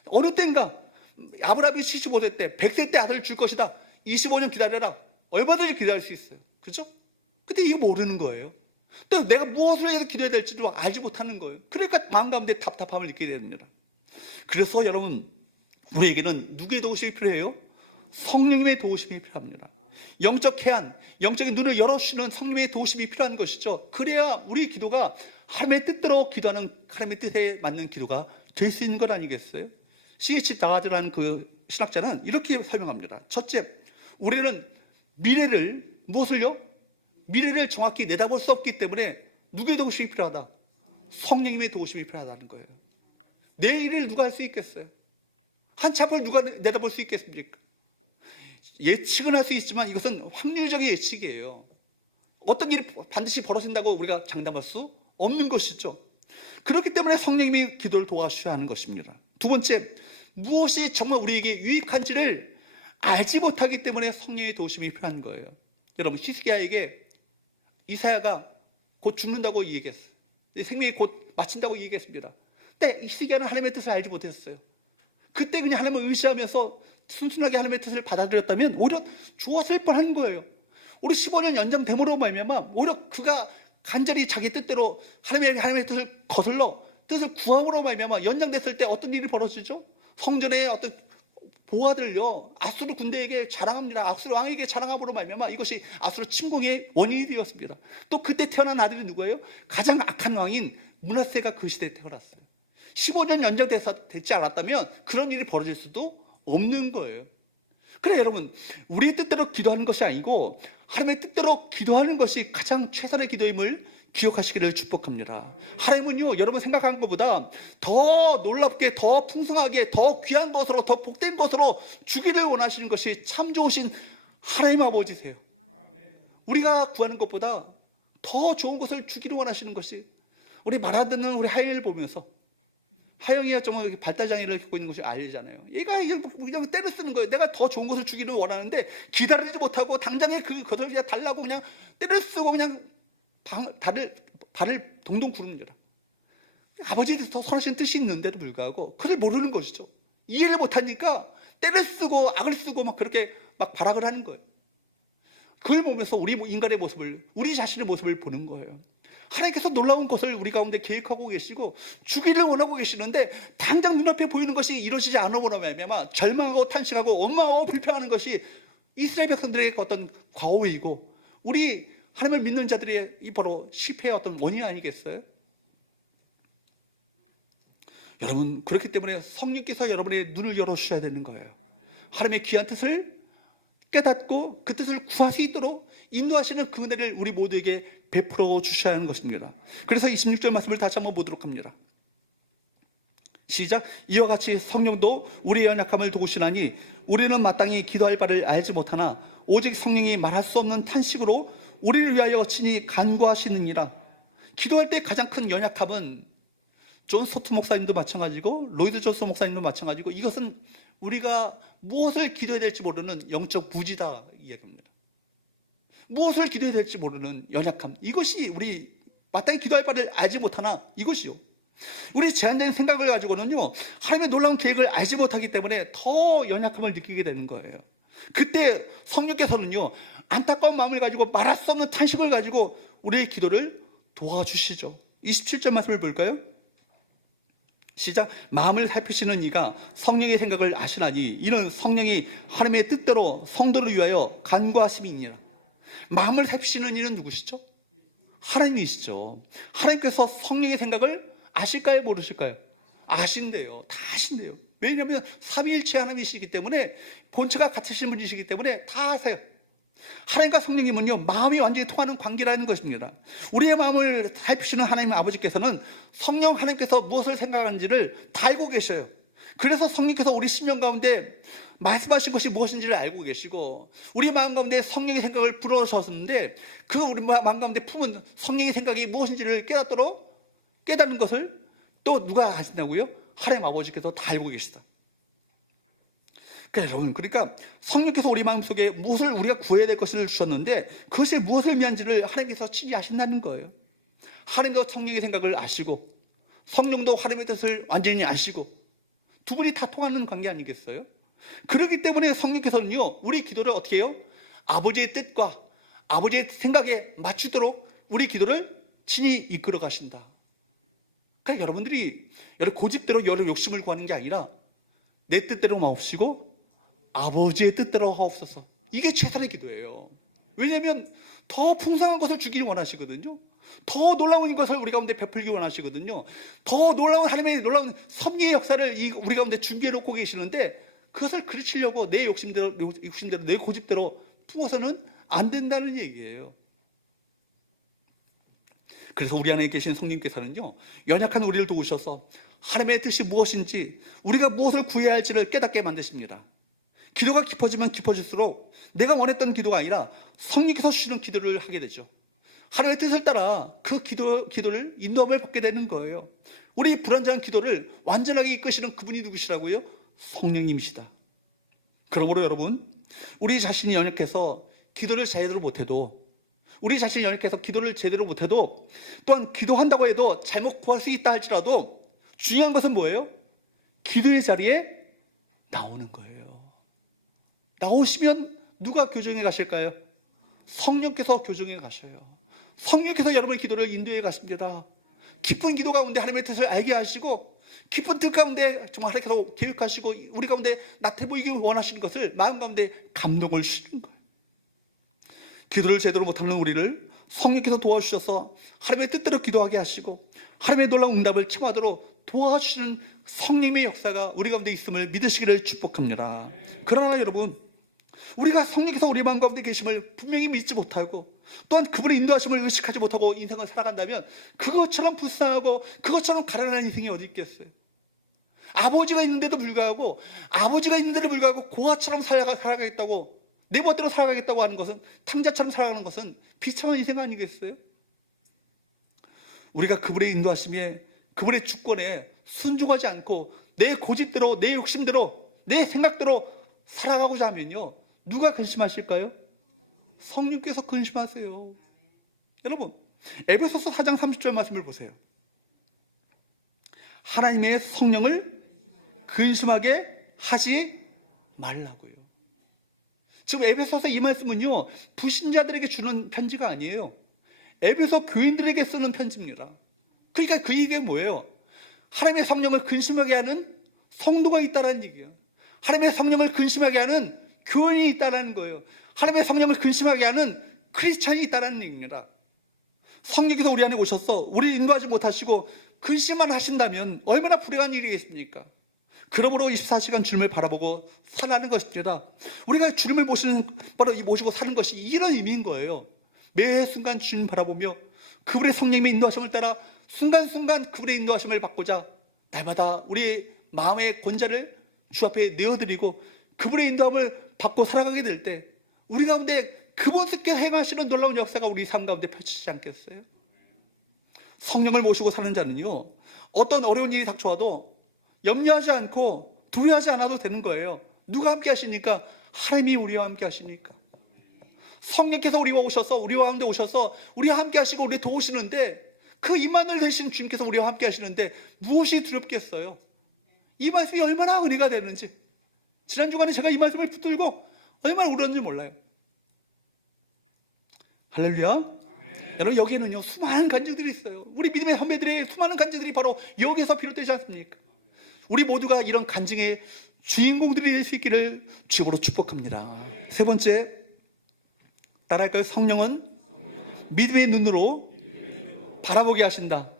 어느 때인가 아브라함이 75세 때 100세 때 아들을 줄 것이다, 25년 기다려라, 얼마든지 기다릴 수 있어요. 그죠? 근데 이거 모르는 거예요. 또 내가 무엇을 해서 기도해야 될지도 알지 못하는 거예요. 그러니까 마음 가운데 답답함을 느끼게 됩니다. 그래서 여러분, 우리에게는 누구의 도우심이 필요해요? 성령님의 도우심이 필요합니다. 영적 해안, 영적인 눈을 열어주시는 성령의 도우심이 필요한 것이죠. 그래야 우리 기도가 하나님의 뜻대로 기도하는, 하나님의 뜻에 맞는 기도가 될 수 있는 것 아니겠어요? C.H. 다가드라는 그 신학자는 이렇게 설명합니다. 첫째, 우리는 무엇을요? 미래를 정확히 내다볼 수 없기 때문에 누구의 도우심이 필요하다? 성령님의 도우심이 필요하다는 거예요. 내일을 누가 할 수 있겠어요? 한참을 누가 내다볼 수 있겠습니까? 예측은 할 수 있지만 이것은 확률적인 예측이에요. 어떤 일이 반드시 벌어진다고 우리가 장담할 수 없는 것이죠. 그렇기 때문에 성령님이 기도를 도와주셔야 하는 것입니다. 두 번째, 무엇이 정말 우리에게 유익한지를 알지 못하기 때문에 성령의 도우심이 필요한 거예요. 여러분, 히스기야에게 이사야가 곧 죽는다고 얘기했어요. 생명이 곧 마친다고 얘기했습니다. 근데 히스기야는 하나님의 뜻을 알지 못했어요. 그때 그냥 하나님을 의지하면서 순순하게 하나님의 뜻을 받아들였다면 오히려 좋았을 뻔한 거예요. 우리 15년 연장됨으로 말미암아 오히려 그가 간절히 자기 뜻대로 하나님의 뜻을 거슬러 뜻을 구함으로 말미암아 연장됐을 때 어떤 일이 벌어지죠? 성전의 어떤 보화들요, 아수르 군대에게 자랑합니다. 아수르 왕에게 자랑함으로 말미암아 이것이 아수르 침공의 원인이 되었습니다. 또 그때 태어난 아들이 누구예요? 가장 악한 왕인 므낫세가 그 시대에 태어났어요. 15년 연장되지 않았다면 그런 일이 벌어질 수도 없는 거예요. 그래, 여러분, 우리의 뜻대로 기도하는 것이 아니고 하나님의 뜻대로 기도하는 것이 가장 최선의 기도임을 기억하시기를 축복합니다. 하나님은요, 여러분 생각한 것보다 더 놀랍게, 더 풍성하게, 더 귀한 것으로, 더 복된 것으로 주기를 원하시는 것이 참 좋으신 하나님 아버지세요. 우리가 구하는 것보다 더 좋은 것을 주기를 원하시는 것이, 우리 말 안 듣는 우리 하영이를 보면서, 하영이가 정말 발달장애를 겪고 있는 것이 알잖아요. 얘가 그냥 때를 쓰는 거예요. 내가 더 좋은 것을 주기를 원하는데 기다리지 못하고 당장에 그것을 그냥 달라고 그냥 때를 쓰고 그냥 발을 동동 구릅니다. 아버지에 대해서 더 선하신 뜻이 있는데도 불구하고 그걸 모르는 것이죠. 이해를 못하니까 때를 쓰고 악을 쓰고 막 그렇게 막 발악을 하는 거예요. 그걸 보면서 우리 인간의 모습을, 우리 자신의 모습을 보는 거예요. 하나님께서 놀라운 것을 우리 가운데 계획하고 계시고 주기를 원하고 계시는데 당장 눈앞에 보이는 것이 이루어지지 않으므로 말미암아 절망하고 탄식하고 원망하고 불평하는 것이 이스라엘 백성들에게 어떤 과오이고 우리 하나님을 믿는 자들의 이 바로 실패의 어떤 원인 아니겠어요? 여러분, 그렇기 때문에 성령께서 여러분의 눈을 열어주셔야 되는 거예요. 하나님의 귀한 뜻을 깨닫고 그 뜻을 구할 수 있도록 인도하시는 그 은혜를 우리 모두에게 베풀어 주셔야 하는 것입니다. 그래서 26절 말씀을 다시 한번 보도록 합니다. 시작. 이와 같이 성령도 우리의 연약함을 도우시나니 우리는 마땅히 기도할 바를 알지 못하나 오직 성령이 말할 수 없는 탄식으로 우리를 위하여 친히 간구하시느니라. 기도할 때 가장 큰 연약함은 존 스토트 목사님도 마찬가지고 로이드 존스 목사님도 마찬가지고 이것은 우리가 무엇을 기도해야 될지 모르는 영적 부지다 이야기입니다. 무엇을 기도해야 될지 모르는 연약함, 이것이 우리 마땅히 기도할 바를 알지 못하나 이것이요. 우리 제한된 생각을 가지고는요 하나님의 놀라운 계획을 알지 못하기 때문에 더 연약함을 느끼게 되는 거예요. 그때 성령께서는요 안타까운 마음을 가지고 말할 수 없는 탄식을 가지고 우리의 기도를 도와주시죠. 27절 말씀을 볼까요? 시작. 마음을 살피시는 이가 성령의 생각을 아시나니 이는 성령이 하나님의 뜻대로 성도를 위하여 간구하심이니라. 마음을 살피시는 이는 누구시죠? 하나님이시죠. 하나님께서 성령의 생각을 아실까요? 모르실까요? 아신대요. 다 아신대요. 왜냐하면 삼위일체 하나님이시기 때문에 본체가 같으신 분이시기 때문에 다 아세요. 하나님과 성령님은요 마음이 완전히 통하는 관계라는 것입니다. 우리의 마음을 살피시는 하나님 아버지께서는 성령 하나님께서 무엇을 생각하는지를 다 알고 계셔요. 그래서 성령께서 우리 심령 가운데 말씀하신 것이 무엇인지를 알고 계시고 우리 마음 가운데 성령의 생각을 불어넣으셨는데 그 우리 마음 가운데 품은 성령의 생각이 무엇인지를 깨닫는 것을 또 누가 아신다고요? 하나님 아버지께서 다 알고 계시다. 여러분, 그러니까 성령께서 우리 마음속에 무엇을 우리가 구해야 될 것을 주셨는데 그것이 무엇을 위한지를 하나님께서 친히 아신다는 거예요. 하나님도 성령의 생각을 아시고 성령도 하나님의 뜻을 완전히 아시고 두 분이 다 통하는 관계 아니겠어요? 그렇기 때문에 성령께서는요 우리 기도를 어떻게 해요? 아버지의 뜻과 아버지의 생각에 맞추도록 우리 기도를 친히 이끌어 가신다. 그러니까 여러분들이 여러 고집대로 여러 욕심을 구하는 게 아니라 내 뜻대로 마옵시고 아버지의 뜻대로 하옵소서. 이게 최선의 기도예요. 왜냐하면 더 풍성한 것을 주기를 원하시거든요. 더 놀라운 것을 우리 가운데 베풀기 원하시거든요. 더 놀라운 하나님의 놀라운 섭리의 역사를 우리 가운데 준비해 놓고 계시는데 그것을 그르치려고 내 욕심대로 내 고집대로 품어서는 안 된다는 얘기예요. 그래서 우리 안에 계신 성령께서는요 연약한 우리를 도우셔서 하나님의 뜻이 무엇인지 우리가 무엇을 구해야 할지를 깨닫게 만드십니다. 기도가 깊어지면 깊어질수록 내가 원했던 기도가 아니라 성령께서 주시는 기도를 하게 되죠. 하나님의 뜻을 따라 그 기도를 인도함을 받게 되는 거예요. 우리 불완전한 기도를 완전하게 이끄시는 그분이 누구시라고요? 성령님이시다. 그러므로 여러분, 우리 자신이 연약해서 기도를 제대로 못해도 우리 자신이 연약해서 기도를 제대로 못해도 또한 기도한다고 해도 잘못 구할 수 있다 할지라도 중요한 것은 뭐예요? 기도의 자리에 나오는 거예요. 나오시면 누가 교정해 가실까요? 성령께서 교정해 가셔요. 성령께서 여러분의 기도를 인도해 가십니다. 깊은 기도 가운데 하나님의 뜻을 알게 하시고 깊은 뜻 가운데 정말 하나님께서 계획하시고 우리 가운데 나타내 보이기 원하시는 것을 마음 가운데 감동을 주시는 거예요. 기도를 제대로 못하는 우리를 성령께서 도와주셔서 하나님의 뜻대로 기도하게 하시고 하나님의 놀라운 응답을 청하도록 도와주시는 성령의 역사가 우리 가운데 있음을 믿으시기를 축복합니다. 그러나 여러분, 우리가 성령께서 우리 마음 가운데 계심을 분명히 믿지 못하고 또한 그분의 인도하심을 의식하지 못하고 인생을 살아간다면 그것처럼 불쌍하고 그것처럼 가난한 인생이 어디 있겠어요? 아버지가 있는데도 불구하고 고아처럼 살아가겠다고 내 멋대로 살아가겠다고 하는 것은 탕자처럼 살아가는 것은 비참한 인생 아니겠어요? 우리가 그분의 인도하심에 그분의 주권에 순종하지 않고 내 고집대로 내 욕심대로 내 생각대로 살아가고자 하면요 누가 근심하실까요? 성령께서 근심하세요. 여러분 에베소서 4장 30절 말씀을 보세요. 하나님의 성령을 근심하게 하지 말라고요. 지금 에베소서 이 말씀은요, 불신자들에게 주는 편지가 아니에요. 에베소 교인들에게 쓰는 편지입니다. 그러니까 그 얘기가 뭐예요? 하나님의 성령을 근심하게 하는 성도가 있다는 얘기예요. 하나님의 성령을 근심하게 하는 교인이 있다는 거예요. 하나님의 성령을 근심하게 하는 크리스찬이 있다는 얘기입니다. 성령께서 우리 안에 오셔서 우리를 인도하지 못하시고 근심만 하신다면 얼마나 불행한 일이겠습니까? 그러므로 24시간 주님을 바라보고 살아가는 것입니다. 우리가 주님을 모시고 사는 것이 이런 의미인 거예요. 매 순간 주님 바라보며 그분의 성령님의 인도하심을 따라 순간순간 그분의 인도하심을 받고자 날마다 우리의 마음의 권자를 주 앞에 내어드리고 그분의 인도함을 받고 살아가게 될 때 우리 가운데 그분께서 행하시는 놀라운 역사가 우리 삶 가운데 펼치지 않겠어요? 성령을 모시고 사는 자는요, 어떤 어려운 일이 닥쳐와도 염려하지 않고 두려워하지 않아도 되는 거예요. 누가 함께 하시니까? 하나님이 우리와 함께 하시니까. 성령께서 우리와 가운데 오셔서 우리와 함께 하시고 우리 도우시는데, 그 임마누엘 되신 주님께서 우리와 함께 하시는데 무엇이 두렵겠어요? 이 말씀이 얼마나 은혜가 되는지, 지난 주간에 제가 이 말씀을 붙들고 얼마나 울었는지 몰라요. 할렐루야. 여러분, 여기에는요 수많은 간증들이 있어요. 우리 믿음의 선배들의 수많은 간증들이 바로 여기에서 비롯되지 않습니까? 우리 모두가 이런 간증의 주인공들이 될 수 있기를 주님으로 축복합니다. 세 번째, 따라할까요? 성령은 믿음의 눈으로 바라보게 하신다.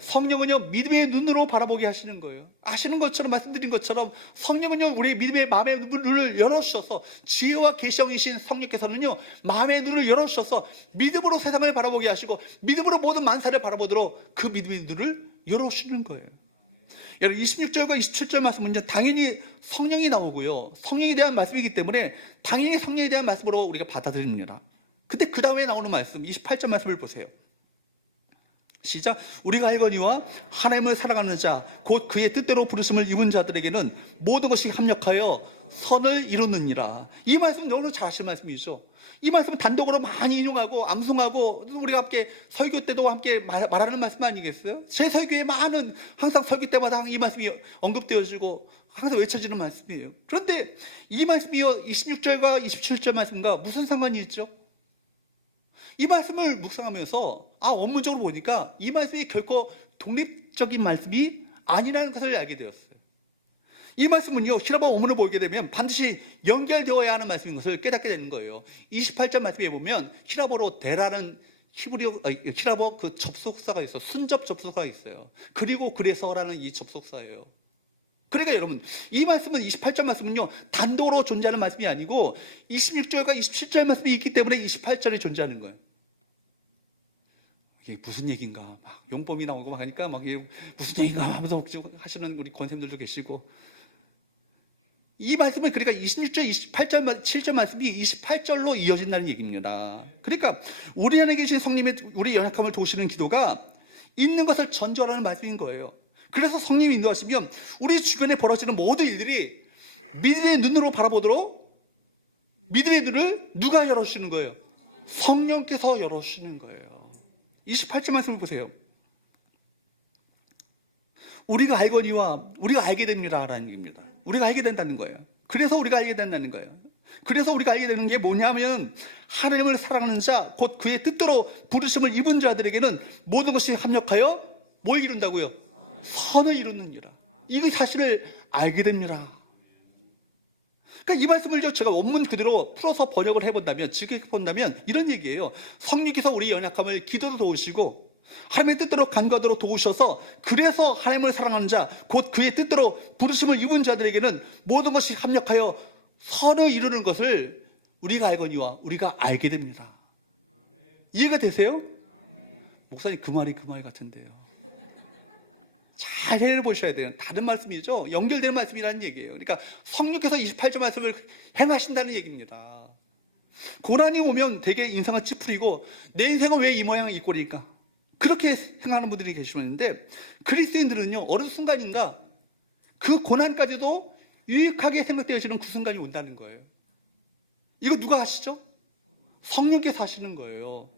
성령은요 믿음의 눈으로 바라보게 하시는 거예요. 아시는 것처럼, 말씀드린 것처럼 성령은요 우리 믿음의 마음의 눈을 열어주셔서, 지혜와 계시형이신 성령께서는요 마음의 눈을 열어주셔서 믿음으로 세상을 바라보게 하시고 믿음으로 모든 만사를 바라보도록 그 믿음의 눈을 열어주시는 거예요. 여러분, 26절과 27절 말씀은요 당연히 성령이 나오고요, 성령에 대한 말씀이기 때문에 당연히 성령에 대한 말씀으로 우리가 받아들입니다. 근데 그 다음에 나오는 말씀 28절 말씀을 보세요. 시작. 우리가 알거니와 하나님을 사랑하는 자 곧 그의 뜻대로 부르심을 입은 자들에게는 모든 것이 합력하여 선을 이루느니라. 이 말씀은 너무 잘 아시는 말씀이죠. 이 말씀은 단독으로 많이 인용하고 암송하고 우리가 함께 설교 때도 함께 말하는 말씀 아니겠어요? 제 설교에 항상 설교 때마다 이 말씀이 언급되어지고 항상 외쳐지는 말씀이에요. 그런데 이 말씀이요 26절과 27절 말씀과 무슨 상관이 있죠? 이 말씀을 묵상하면서 원문적으로 보니까 이 말씀이 결코 독립적인 말씀이 아니라는 것을 알게 되었어요. 이 말씀은요 히라보 원문을 보게 되면 반드시 연결되어야 하는 말씀인 것을 깨닫게 되는 거예요. 28절 말씀에 보면 히라보로 대라는 히라보 그 접속사가 있어요. 순접 접속사가 있어요. 그리고 그래서라는 이 접속사예요. 그러니까 여러분, 이 말씀은 28절 말씀은요 단독으로 존재하는 말씀이 아니고 26절과 27절 말씀이 있기 때문에 28절이 존재하는 거예요. 이게 무슨 얘기인가, 막 용법이 나오고 막 하니까 막 이게 무슨 얘기인가 하면서 하시는 우리 권쌤들도 계시고, 이 말씀은 그러니까 26절, 28절, 7절 말씀이 28절로 이어진다는 얘기입니다. 그러니까 우리 안에 계신 성령의 우리 연약함을 도우시는 기도가 있는 것을 전제하라는 말씀인 거예요. 그래서 성령이 인도하시면 우리 주변에 벌어지는 모든 일들이 믿음의 눈으로 바라보도록 믿음의 눈을 누가 열어주시는 거예요? 성령께서 열어주시는 거예요. 28절 말씀을 보세요. 우리가 알거니와 우리가 알게 됩니다 라는 얘기입니다. 우리가 알게 된다는 거예요. 그래서 우리가 알게 된다는 거예요. 그래서 우리가 알게 되는 게 뭐냐면, 하나님을 사랑하는 자 곧 그의 뜻대로 부르심을 입은 자들에게는 모든 것이 합력하여 뭘 이룬다고요? 선을 이루느니라. 이 사실을 알게 됩니다. 그러니까 이 말씀을 제가 원문 그대로 풀어서 번역을 해본다면, 직역해본다면 이런 얘기예요. 성령께서 우리 연약함을 기도로 도우시고 하나님의 뜻대로 간과대로 도우셔서, 그래서 하나님을 사랑하는 자 곧 그의 뜻대로 부르심을 입은 자들에게는 모든 것이 합력하여 선을 이루는 것을 우리가 알거니와 우리가 알게 됩니다. 이해가 되세요? 목사님 그 말이 그 말 같은데요. 잘 해보셔야 돼요. 다른 말씀이죠. 연결되는 말씀이라는 얘기예요. 그러니까 성령께서 28절 말씀을 행하신다는 얘기입니다. 고난이 오면 되게 인상을 찌푸리고 내 인생은 왜 이 모양 이 꼴일까? 그렇게 생각하는 분들이 계시는데, 그리스도인들은요 어느 순간인가 그 고난까지도 유익하게 생각되어지는 그 순간이 온다는 거예요. 이거 누가 하시죠? 성령께서 하시는 거예요.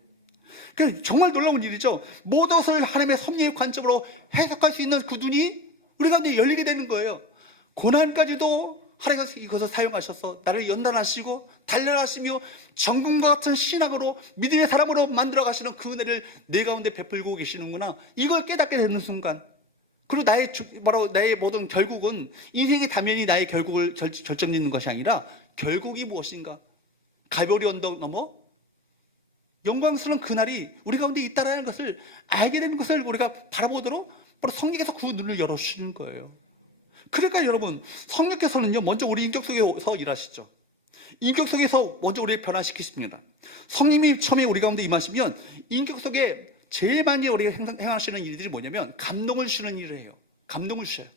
그러니까 정말 놀라운 일이죠. 모든 것을 하나님의 섭리의 관점으로 해석할 수 있는 그 눈이 우리 가운데 열리게 되는 거예요. 고난까지도 하나님께서 이것을 사용하셔서 나를 연단하시고 단련하시며 정금과 같은 신학으로 믿음의 사람으로 만들어 가시는 그 은혜를 내 가운데 베풀고 계시는구나. 이걸 깨닫게 되는 순간, 그리고 나의 모든 결국은, 인생의 단면이 나의 결국을 결정짓는 것이 아니라 결국이 무엇인가, 갈보리 언덕 넘어 영광스러운 그날이 우리 가운데 있다라는 것을 알게 되는 것을 우리가 바라보도록 바로 성령께서 그 눈을 열어주시는 거예요. 그러니까 여러분, 성령께서는요, 먼저 우리 인격 속에서 일하시죠. 인격 속에서 먼저 우리를 변화시키십니다. 성령님이 처음에 우리 가운데 임하시면 인격 속에 제일 많이 우리가 행하시는 일들이 뭐냐면 감동을 주시는 일을 해요. 감동을 주셔요.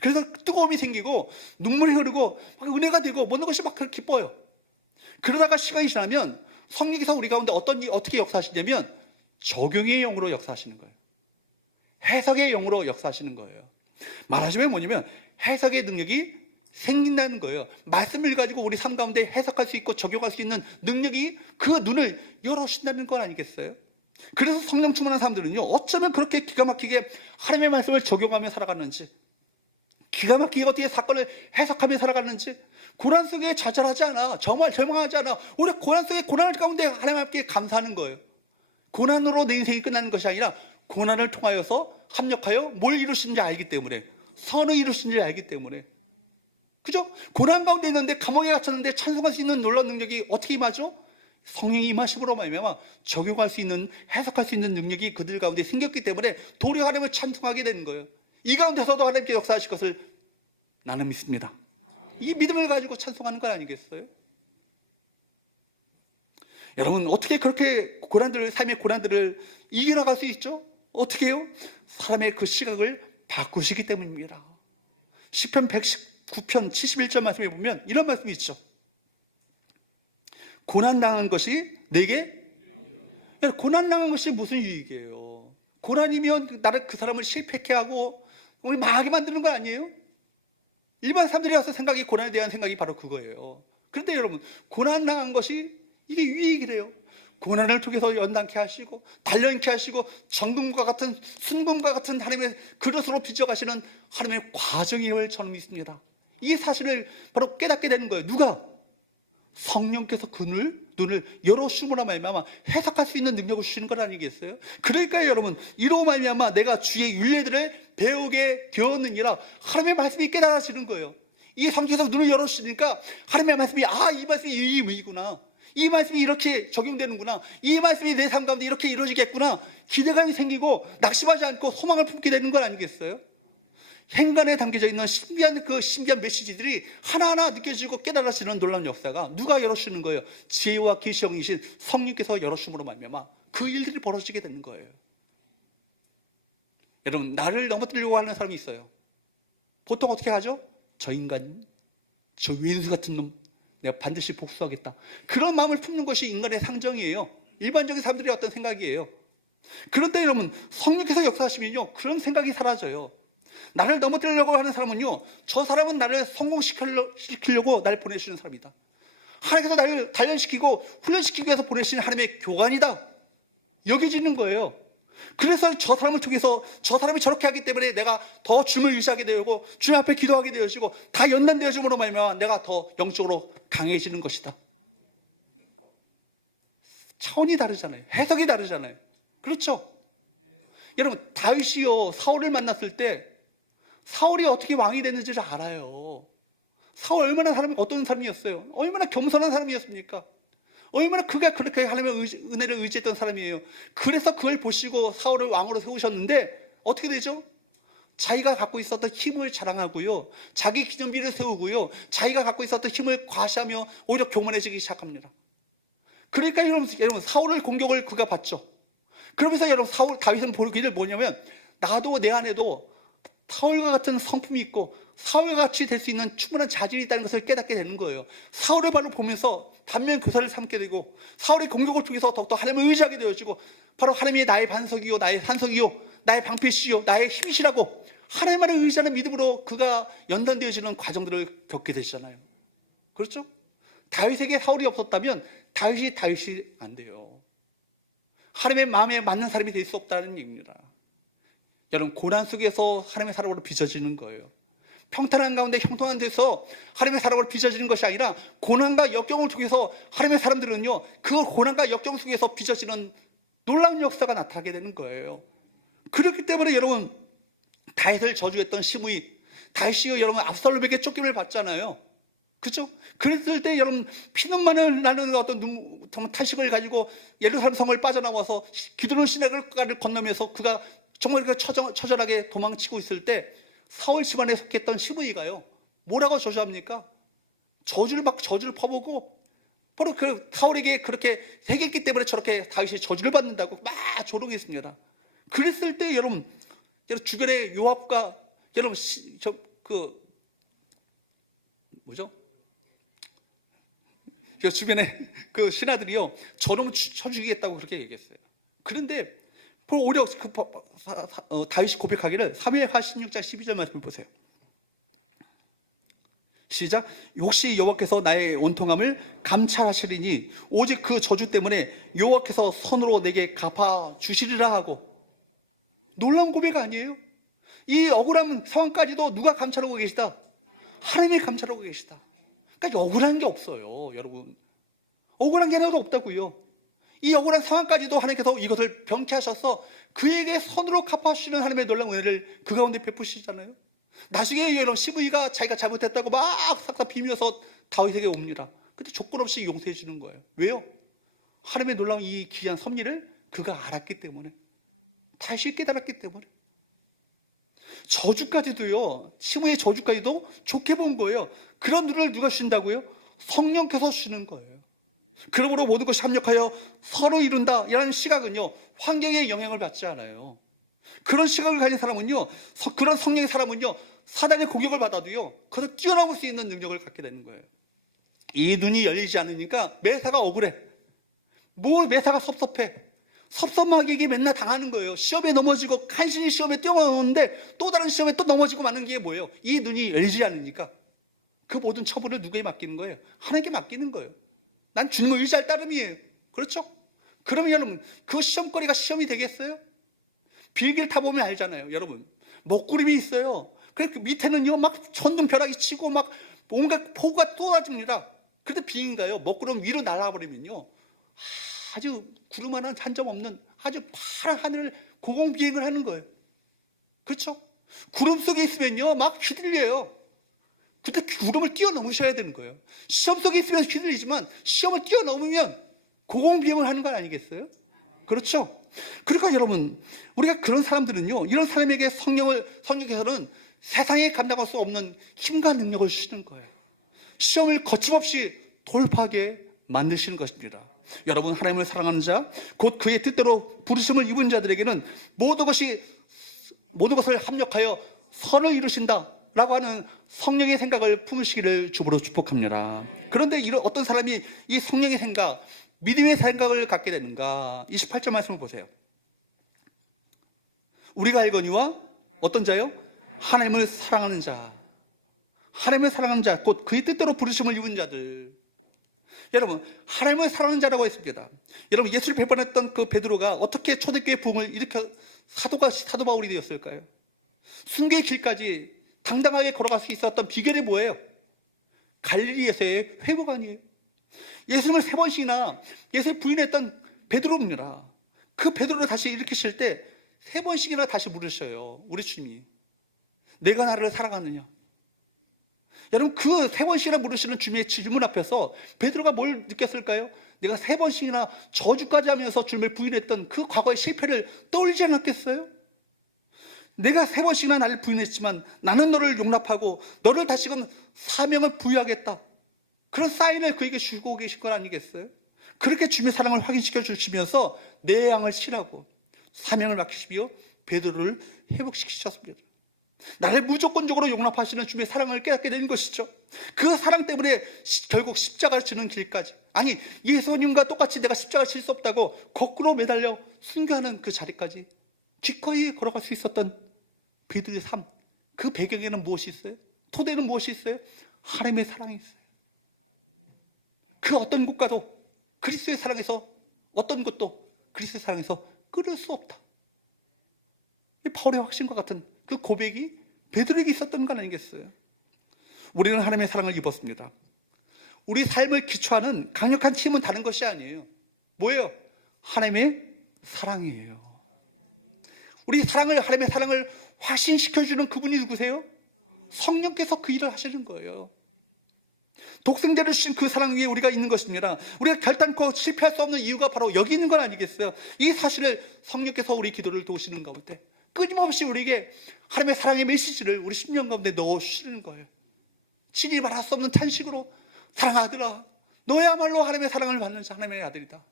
그래서 뜨거움이 생기고 눈물이 흐르고 막 은혜가 되고 모든 것이 막 그렇게 기뻐요. 그러다가 시간이 지나면 성령께서 우리 가운데 어떻게 역사하시냐면 적용의 영으로 역사하시는 거예요. 해석의 영으로 역사하시는 거예요. 말하자면 뭐냐면 해석의 능력이 생긴다는 거예요. 말씀을 가지고 우리 삶 가운데 해석할 수 있고 적용할 수 있는 능력이, 그 눈을 열어주신다는 건 아니겠어요? 그래서 성령 충만한 사람들은요, 어쩌면 그렇게 기가 막히게 하나님의 말씀을 적용하며 살아가는지, 기가 막히게 어떻게 사건을 해석하며 살아가는지, 고난 속에 좌절하지 않아, 정말 절망하지 않아. 우리 고난 속에, 고난 가운데 하나님께 감사하는 거예요. 고난으로 내 인생이 끝나는 것이 아니라 고난을 통하여서 합력하여 뭘 이루시는지 알기 때문에, 선을 이루시는지 알기 때문에. 그죠? 고난 가운데 있는데, 감옥에 갇혔는데 찬송할 수 있는 놀라운 능력이 어떻게 임하죠? 성령이 임하심으로 말미암아 적용할 수 있는, 해석할 수 있는 능력이 그들 가운데 생겼기 때문에 도리어 하나님을 찬송하게 되는 거예요. 이 가운데서도 하나님께 역사하실 것을 나는 믿습니다. 이 믿음을 가지고 찬송하는 건 아니겠어요? 여러분, 어떻게 그렇게 삶의 고난들을 이겨나갈 수 있죠? 어떻게 해요? 사람의 그 시각을 바꾸시기 때문입니다. 시편 119편 71절 말씀에 보면 이런 말씀이 있죠. 고난당한 것이 내게, 고난당한 것이 무슨 유익이에요? 고난이면 나를, 그 사람을 실패케 하고 우리 망하게 만드는 거 아니에요? 일반 사람들이 와서 생각이, 고난에 대한 생각이 바로 그거예요. 그런데 여러분, 고난당한 것이 이게 유익이래요. 고난을 통해서 연단케 하시고 단련케 하시고 정금과 같은, 순금과 같은 하나님의 그릇으로 빚어가시는 하나님의 과정임을 저는 믿습니다. 이 사실을 바로 깨닫게 되는 거예요. 누가? 성령께서 그 눈을 열어주심으로 말미암아 해석할 수 있는 능력을 주시는 것 아니겠어요? 그러니까 여러분, 이로 말미암아 내가 주의 윤례들을 배우게 되었느니라, 하나님의 말씀이 깨달아지는 거예요. 이 성령께서 눈을 열어주시니까 하나님의 말씀이, 이 말씀이 이 의미구나, 이 말씀이 이렇게 적용되는구나, 이 말씀이 내 삶 가운데 이렇게 이루어지겠구나, 기대감이 생기고 낙심하지 않고 소망을 품게 되는 건 아니겠어요? 행간에 담겨져 있는 신비한 메시지들이 하나하나 느껴지고 깨달아지는 놀라운 역사가 누가 열어주시는 거예요? 지혜와 계시형이신 성령께서 열어주심으로 말미암아 그 일들이 벌어지게 되는 거예요. 여러분, 나를 넘어뜨리려고 하는 사람이 있어요. 보통 어떻게 하죠? 저 인간, 저 왼수 같은 놈, 내가 반드시 복수하겠다, 그런 마음을 품는 것이 인간의 상정이에요. 일반적인 사람들의 어떤 생각이에요. 그런데 여러분, 성령께서 역사하시면요, 그런 생각이 사라져요. 나를 넘어뜨리려고 하는 사람은요, 저 사람은 나를 성공시키려고 나를 보내시는 사람이다, 하나님께서 나를 단련시키고 훈련시키기 위해서 보내시는 하나님의 교관이다 여겨지는 거예요. 그래서 저 사람을 통해서, 저 사람이 저렇게 하기 때문에 내가 더 주님을 의지하게 되고 주님 앞에 기도하게 되어지고 다 연단되어짐으로 말미암아 내가 더 영적으로 강해지는 것이다. 차원이 다르잖아요. 해석이 다르잖아요. 그렇죠? 여러분, 다윗이요, 사울을 만났을 때 사울이 어떻게 왕이 됐는지를 알아요. 사울 얼마나 어떤 사람이었어요? 얼마나 겸손한 사람이었습니까? 얼마나 그가 그렇게 하나님의 은혜를 의지했던 사람이에요. 그래서 그걸 보시고 사울을 왕으로 세우셨는데 어떻게 되죠? 자기가 갖고 있었던 힘을 자랑하고요, 자기 기념비를 세우고요, 자기가 갖고 있었던 힘을 과시하며 오히려 교만해지기 시작합니다. 그러니까 여러분, 사울을 공격을 그가 받죠. 그러면서 여러분, 다윗은 보기를 뭐냐면, 나도 내 안에도 사울과 같은 성품이 있고 사울과 같이 될 수 있는 충분한 자질이 있다는 것을 깨닫게 되는 거예요. 사울을 바로 보면서 반면 교사를 삼게 되고, 사울의 공격을 통해서 더욱더 하나님을 의지하게 되어지고, 바로 하나님이 나의 반석이요, 나의 산석이요, 나의 방패시요, 나의 힘이시라고 하나님만을 의지하는 믿음으로 그가 연단되어지는 과정들을 겪게 되시잖아요. 그렇죠? 다윗에게 사울이 없었다면 다윗이 안 돼요. 하나님의 마음에 맞는 사람이 될 수 없다는 얘기입니다. 여러분, 고난 속에서 하나님의 사람으로 빚어지는 거예요. 평탄한 가운데 형통한 데서 하나님의 사랑으로 빚어지는 것이 아니라 고난과 역경을 통해서 하나님의 사람들은요, 그 고난과 역경 속에서 빚어지는 놀라운 역사가 나타나게 되는 거예요. 그렇기 때문에 여러분, 다윗을 저주했던 시므이, 다윗이 여러분 압살롬에게 쫓김을 받잖아요. 그렇죠? 그랬을 때 여러분 피눈만을 나는 어떤 정말 탄식을 가지고 예루살렘 성을 빠져나와서 기드론 시내가를 건너면서 그가 정말 처절하게 도망치고 있을 때 사울 집안에 속했던 시므이가요, 뭐라고 저주합니까? 저주를 퍼보고 바로 그 사울에게 그렇게 새겼기 때문에 저렇게 다윗이 저주를 받는다고 막 조롱했습니다. 그랬을 때 여러분 주변에 요압과 여러분 그 주변에 그 신하들이요, 저놈을 쳐죽이겠다고 그렇게 얘기했어요. 그런데 오히려 다윗이 고백하기를, 사무엘하 16장 12절 말씀을 보세요. 시작. 혹시 여호와께서 나의 원통함을 감찰하시리니 오직 그 저주 때문에 여호와께서 손으로 내게 갚아 주시리라 하고. 놀라운 고백 아니에요? 이 억울한 상황까지도 누가 감찰하고 계시다? 하나님이 감찰하고 계시다. 그러니까 억울한 게 없어요, 여러분. 억울한 게 하나도 없다고요. 이 억울한 상황까지도 하나님께서 이것을 병쾌하셔서 그에게 손으로 갚아주시는 하나님의 놀라운 은혜를 그 가운데 베푸시잖아요. 나중에 여러분 시므이가 자기가 잘못했다고 막 싹다 비면서 다윗에게 옵니다. 근데 조건 없이 용서해 주는 거예요. 왜요? 하나님의 놀라운 이 귀한 섭리를 그가 알았기 때문에, 다시 깨달았기 때문에. 저주까지도요, 시므이의 저주까지도 좋게 본 거예요. 그런 눈을 누가 주신다고요? 성령께서 주시는 거예요. 그러므로 모든 것이 합력하여 서로 이룬다 이라는 시각은요, 환경의 영향을 받지 않아요. 그런 시각을 가진 사람은요, 그런 성령의 사람은요, 사단의 공격을 받아도요, 그것을 뛰어넘을 수 있는 능력을 갖게 되는 거예요. 이 눈이 열리지 않으니까 매사가 억울해. 매사가 섭섭해. 섭섭하게 맨날 당하는 거예요. 시험에 넘어지고, 간신히 시험에 뛰어넘었는데 또 다른 시험에 또 넘어지고 마는 게 뭐예요? 이 눈이 열리지 않으니까. 그 모든 처분을 누구에게 맡기는 거예요? 하나님께 맡기는 거예요. 난 주님을 의지할 따름이에요. 그렇죠? 그러면 여러분, 그 시험거리가 시험이 되겠어요? 비행기를 타보면 알잖아요, 여러분. 먹구름이 있어요. 그래서 그 밑에는요, 막 천둥벼락이 치고 막 온갖 폭우가 쏟아집니다. 그런데 비행기가요, 먹구름 위로 날아버리면요, 아주 구름 하나 한 점 없는 아주 파란 하늘을 고공비행을 하는 거예요. 그렇죠? 구름 속에 있으면요, 막 휘둘려요. 그때 구름을 뛰어넘으셔야 되는 거예요. 시험 속에 있으면 휘둘리지만 시험을 뛰어넘으면 고공비행을 하는 건 아니겠어요? 그렇죠? 그러니까 여러분, 우리가 그런 사람들은요, 이런 사람에게 성령께서는 세상에 감당할 수 없는 힘과 능력을 주시는 거예요. 시험을 거침없이 돌파하게 만드시는 것입니다. 여러분, 하나님을 사랑하는 자, 곧 그의 뜻대로 부르심을 입은 자들에게는 모든 것을 합력하여 선을 이루신다 라고 하는 성령의 생각을 품으시기를 주보로 축복합니다. 그런데 어떤 사람이 이 성령의 생각, 믿음의 생각을 갖게 되는가? 28절 말씀을 보세요. 우리가 알거니와 어떤 자요? 하나님을 사랑하는 자. 하나님을 사랑하는 자, 곧 그의 뜻대로 부르심을 입은 자들. 여러분, 하나님을 사랑하는 자라고 했습니다. 여러분, 예수를 배반했던 그 베드로가 어떻게 초대교회 부흥을 일으켜 사도 바울이 되었을까요? 순교의 길까지 당당하게 걸어갈 수 있었던 비결이 뭐예요? 갈릴리에서의 회복 아니에요? 예수님을 3번씩이나 예수를 부인했던 베드로입니다. 그 베드로를 다시 일으키실 때 3번씩이나 다시 물으셔요, 우리 주님이. 내가 나를 사랑하느냐? 여러분, 그 3번씩이나 물으시는 주님의 질문 앞에서 베드로가 뭘 느꼈을까요? 내가 3번씩이나 저주까지 하면서 주님을 부인했던 그 과거의 실패를 떠올리지 않았겠어요? 내가 3번씩이나 나를 부인했지만 나는 너를 용납하고 너를 다시금 사명을 부여하겠다, 그런 사인을 그에게 주고 계신 건 아니겠어요? 그렇게 주님의 사랑을 확인시켜 주시면서 내 양을 치라고 사명을 맡기시며 베드로를 회복시키셨습니다. 나를 무조건적으로 용납하시는 주님의 사랑을 깨닫게 되는 것이죠. 그 사랑 때문에 결국 십자가를 지는 길까지, 아니 예수님과 똑같이 내가 십자가를 칠 수 없다고 거꾸로 매달려 순교하는 그 자리까지 기꺼이 걸어갈 수 있었던 베드로의 삶, 그 배경에는 무엇이 있어요? 토대는 무엇이 있어요? 하나님의 사랑이 있어요. 그 어떤 곳과도 그리스도의 사랑에서, 어떤 것도 그리스도의 사랑에서 끊을 수 없다. 바울의 확신과 같은 그 고백이 베드로에게 있었던 건 아니겠어요? 우리는 하나님의 사랑을 입었습니다. 우리 삶을 기초하는 강력한 힘은 다른 것이 아니에요. 뭐예요? 하나님의 사랑이에요. 우리 하나님의 사랑을 확신시켜주는 그분이 누구세요? 성령께서 그 일을 하시는 거예요. 독생자를 주신 그 사랑 위에 우리가 있는 것입니다. 우리가 결단코 실패할 수 없는 이유가 바로 여기 있는 건 아니겠어요? 이 사실을 성령께서 우리 기도를 도우시는 가운데 끊임없이 우리에게 하나님의 사랑의 메시지를 우리 심령 가운데 넣어주시는 거예요. 친히 말할 수 없는 탄식으로 사랑하는 아들아, 너야말로 하나님의 사랑을 받는 하나님의 아들이다.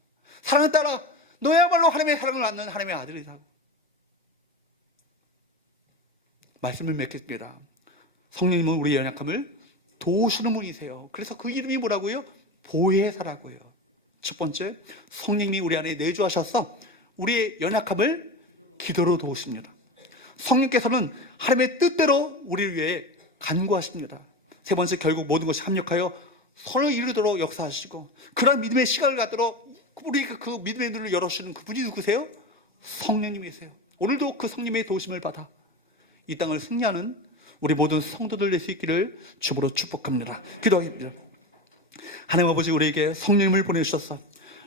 사랑하는 딸아, 너야말로 하나님의 사랑을 받는 하나님의 아들이다. 말씀을 맺겠습니다. 성령님은 우리의 연약함을 도우시는 분이세요. 그래서 그 이름이 뭐라고요? 보혜사라고요. 첫 번째, 성령님이 우리 안에 내주하셔서 우리의 연약함을 기도로 도우십니다. 성령께서는 하나님의 뜻대로 우리를 위해 간구하십니다. 세 번째, 결국 모든 것이 합력하여 선을 이루도록 역사하시고 그런 믿음의 시간을 갖도록 우리 그 믿음의 눈을 열어주시는 그분이 누구세요? 성령님이세요. 오늘도 그 성령님의 도우심을 받아 이 땅을 승리하는 우리 모든 성도들 될 수 있기를 주으로 축복합니다. 기도하겠습니다. 하나님 아버지, 우리에게 성령님을 보내주셔서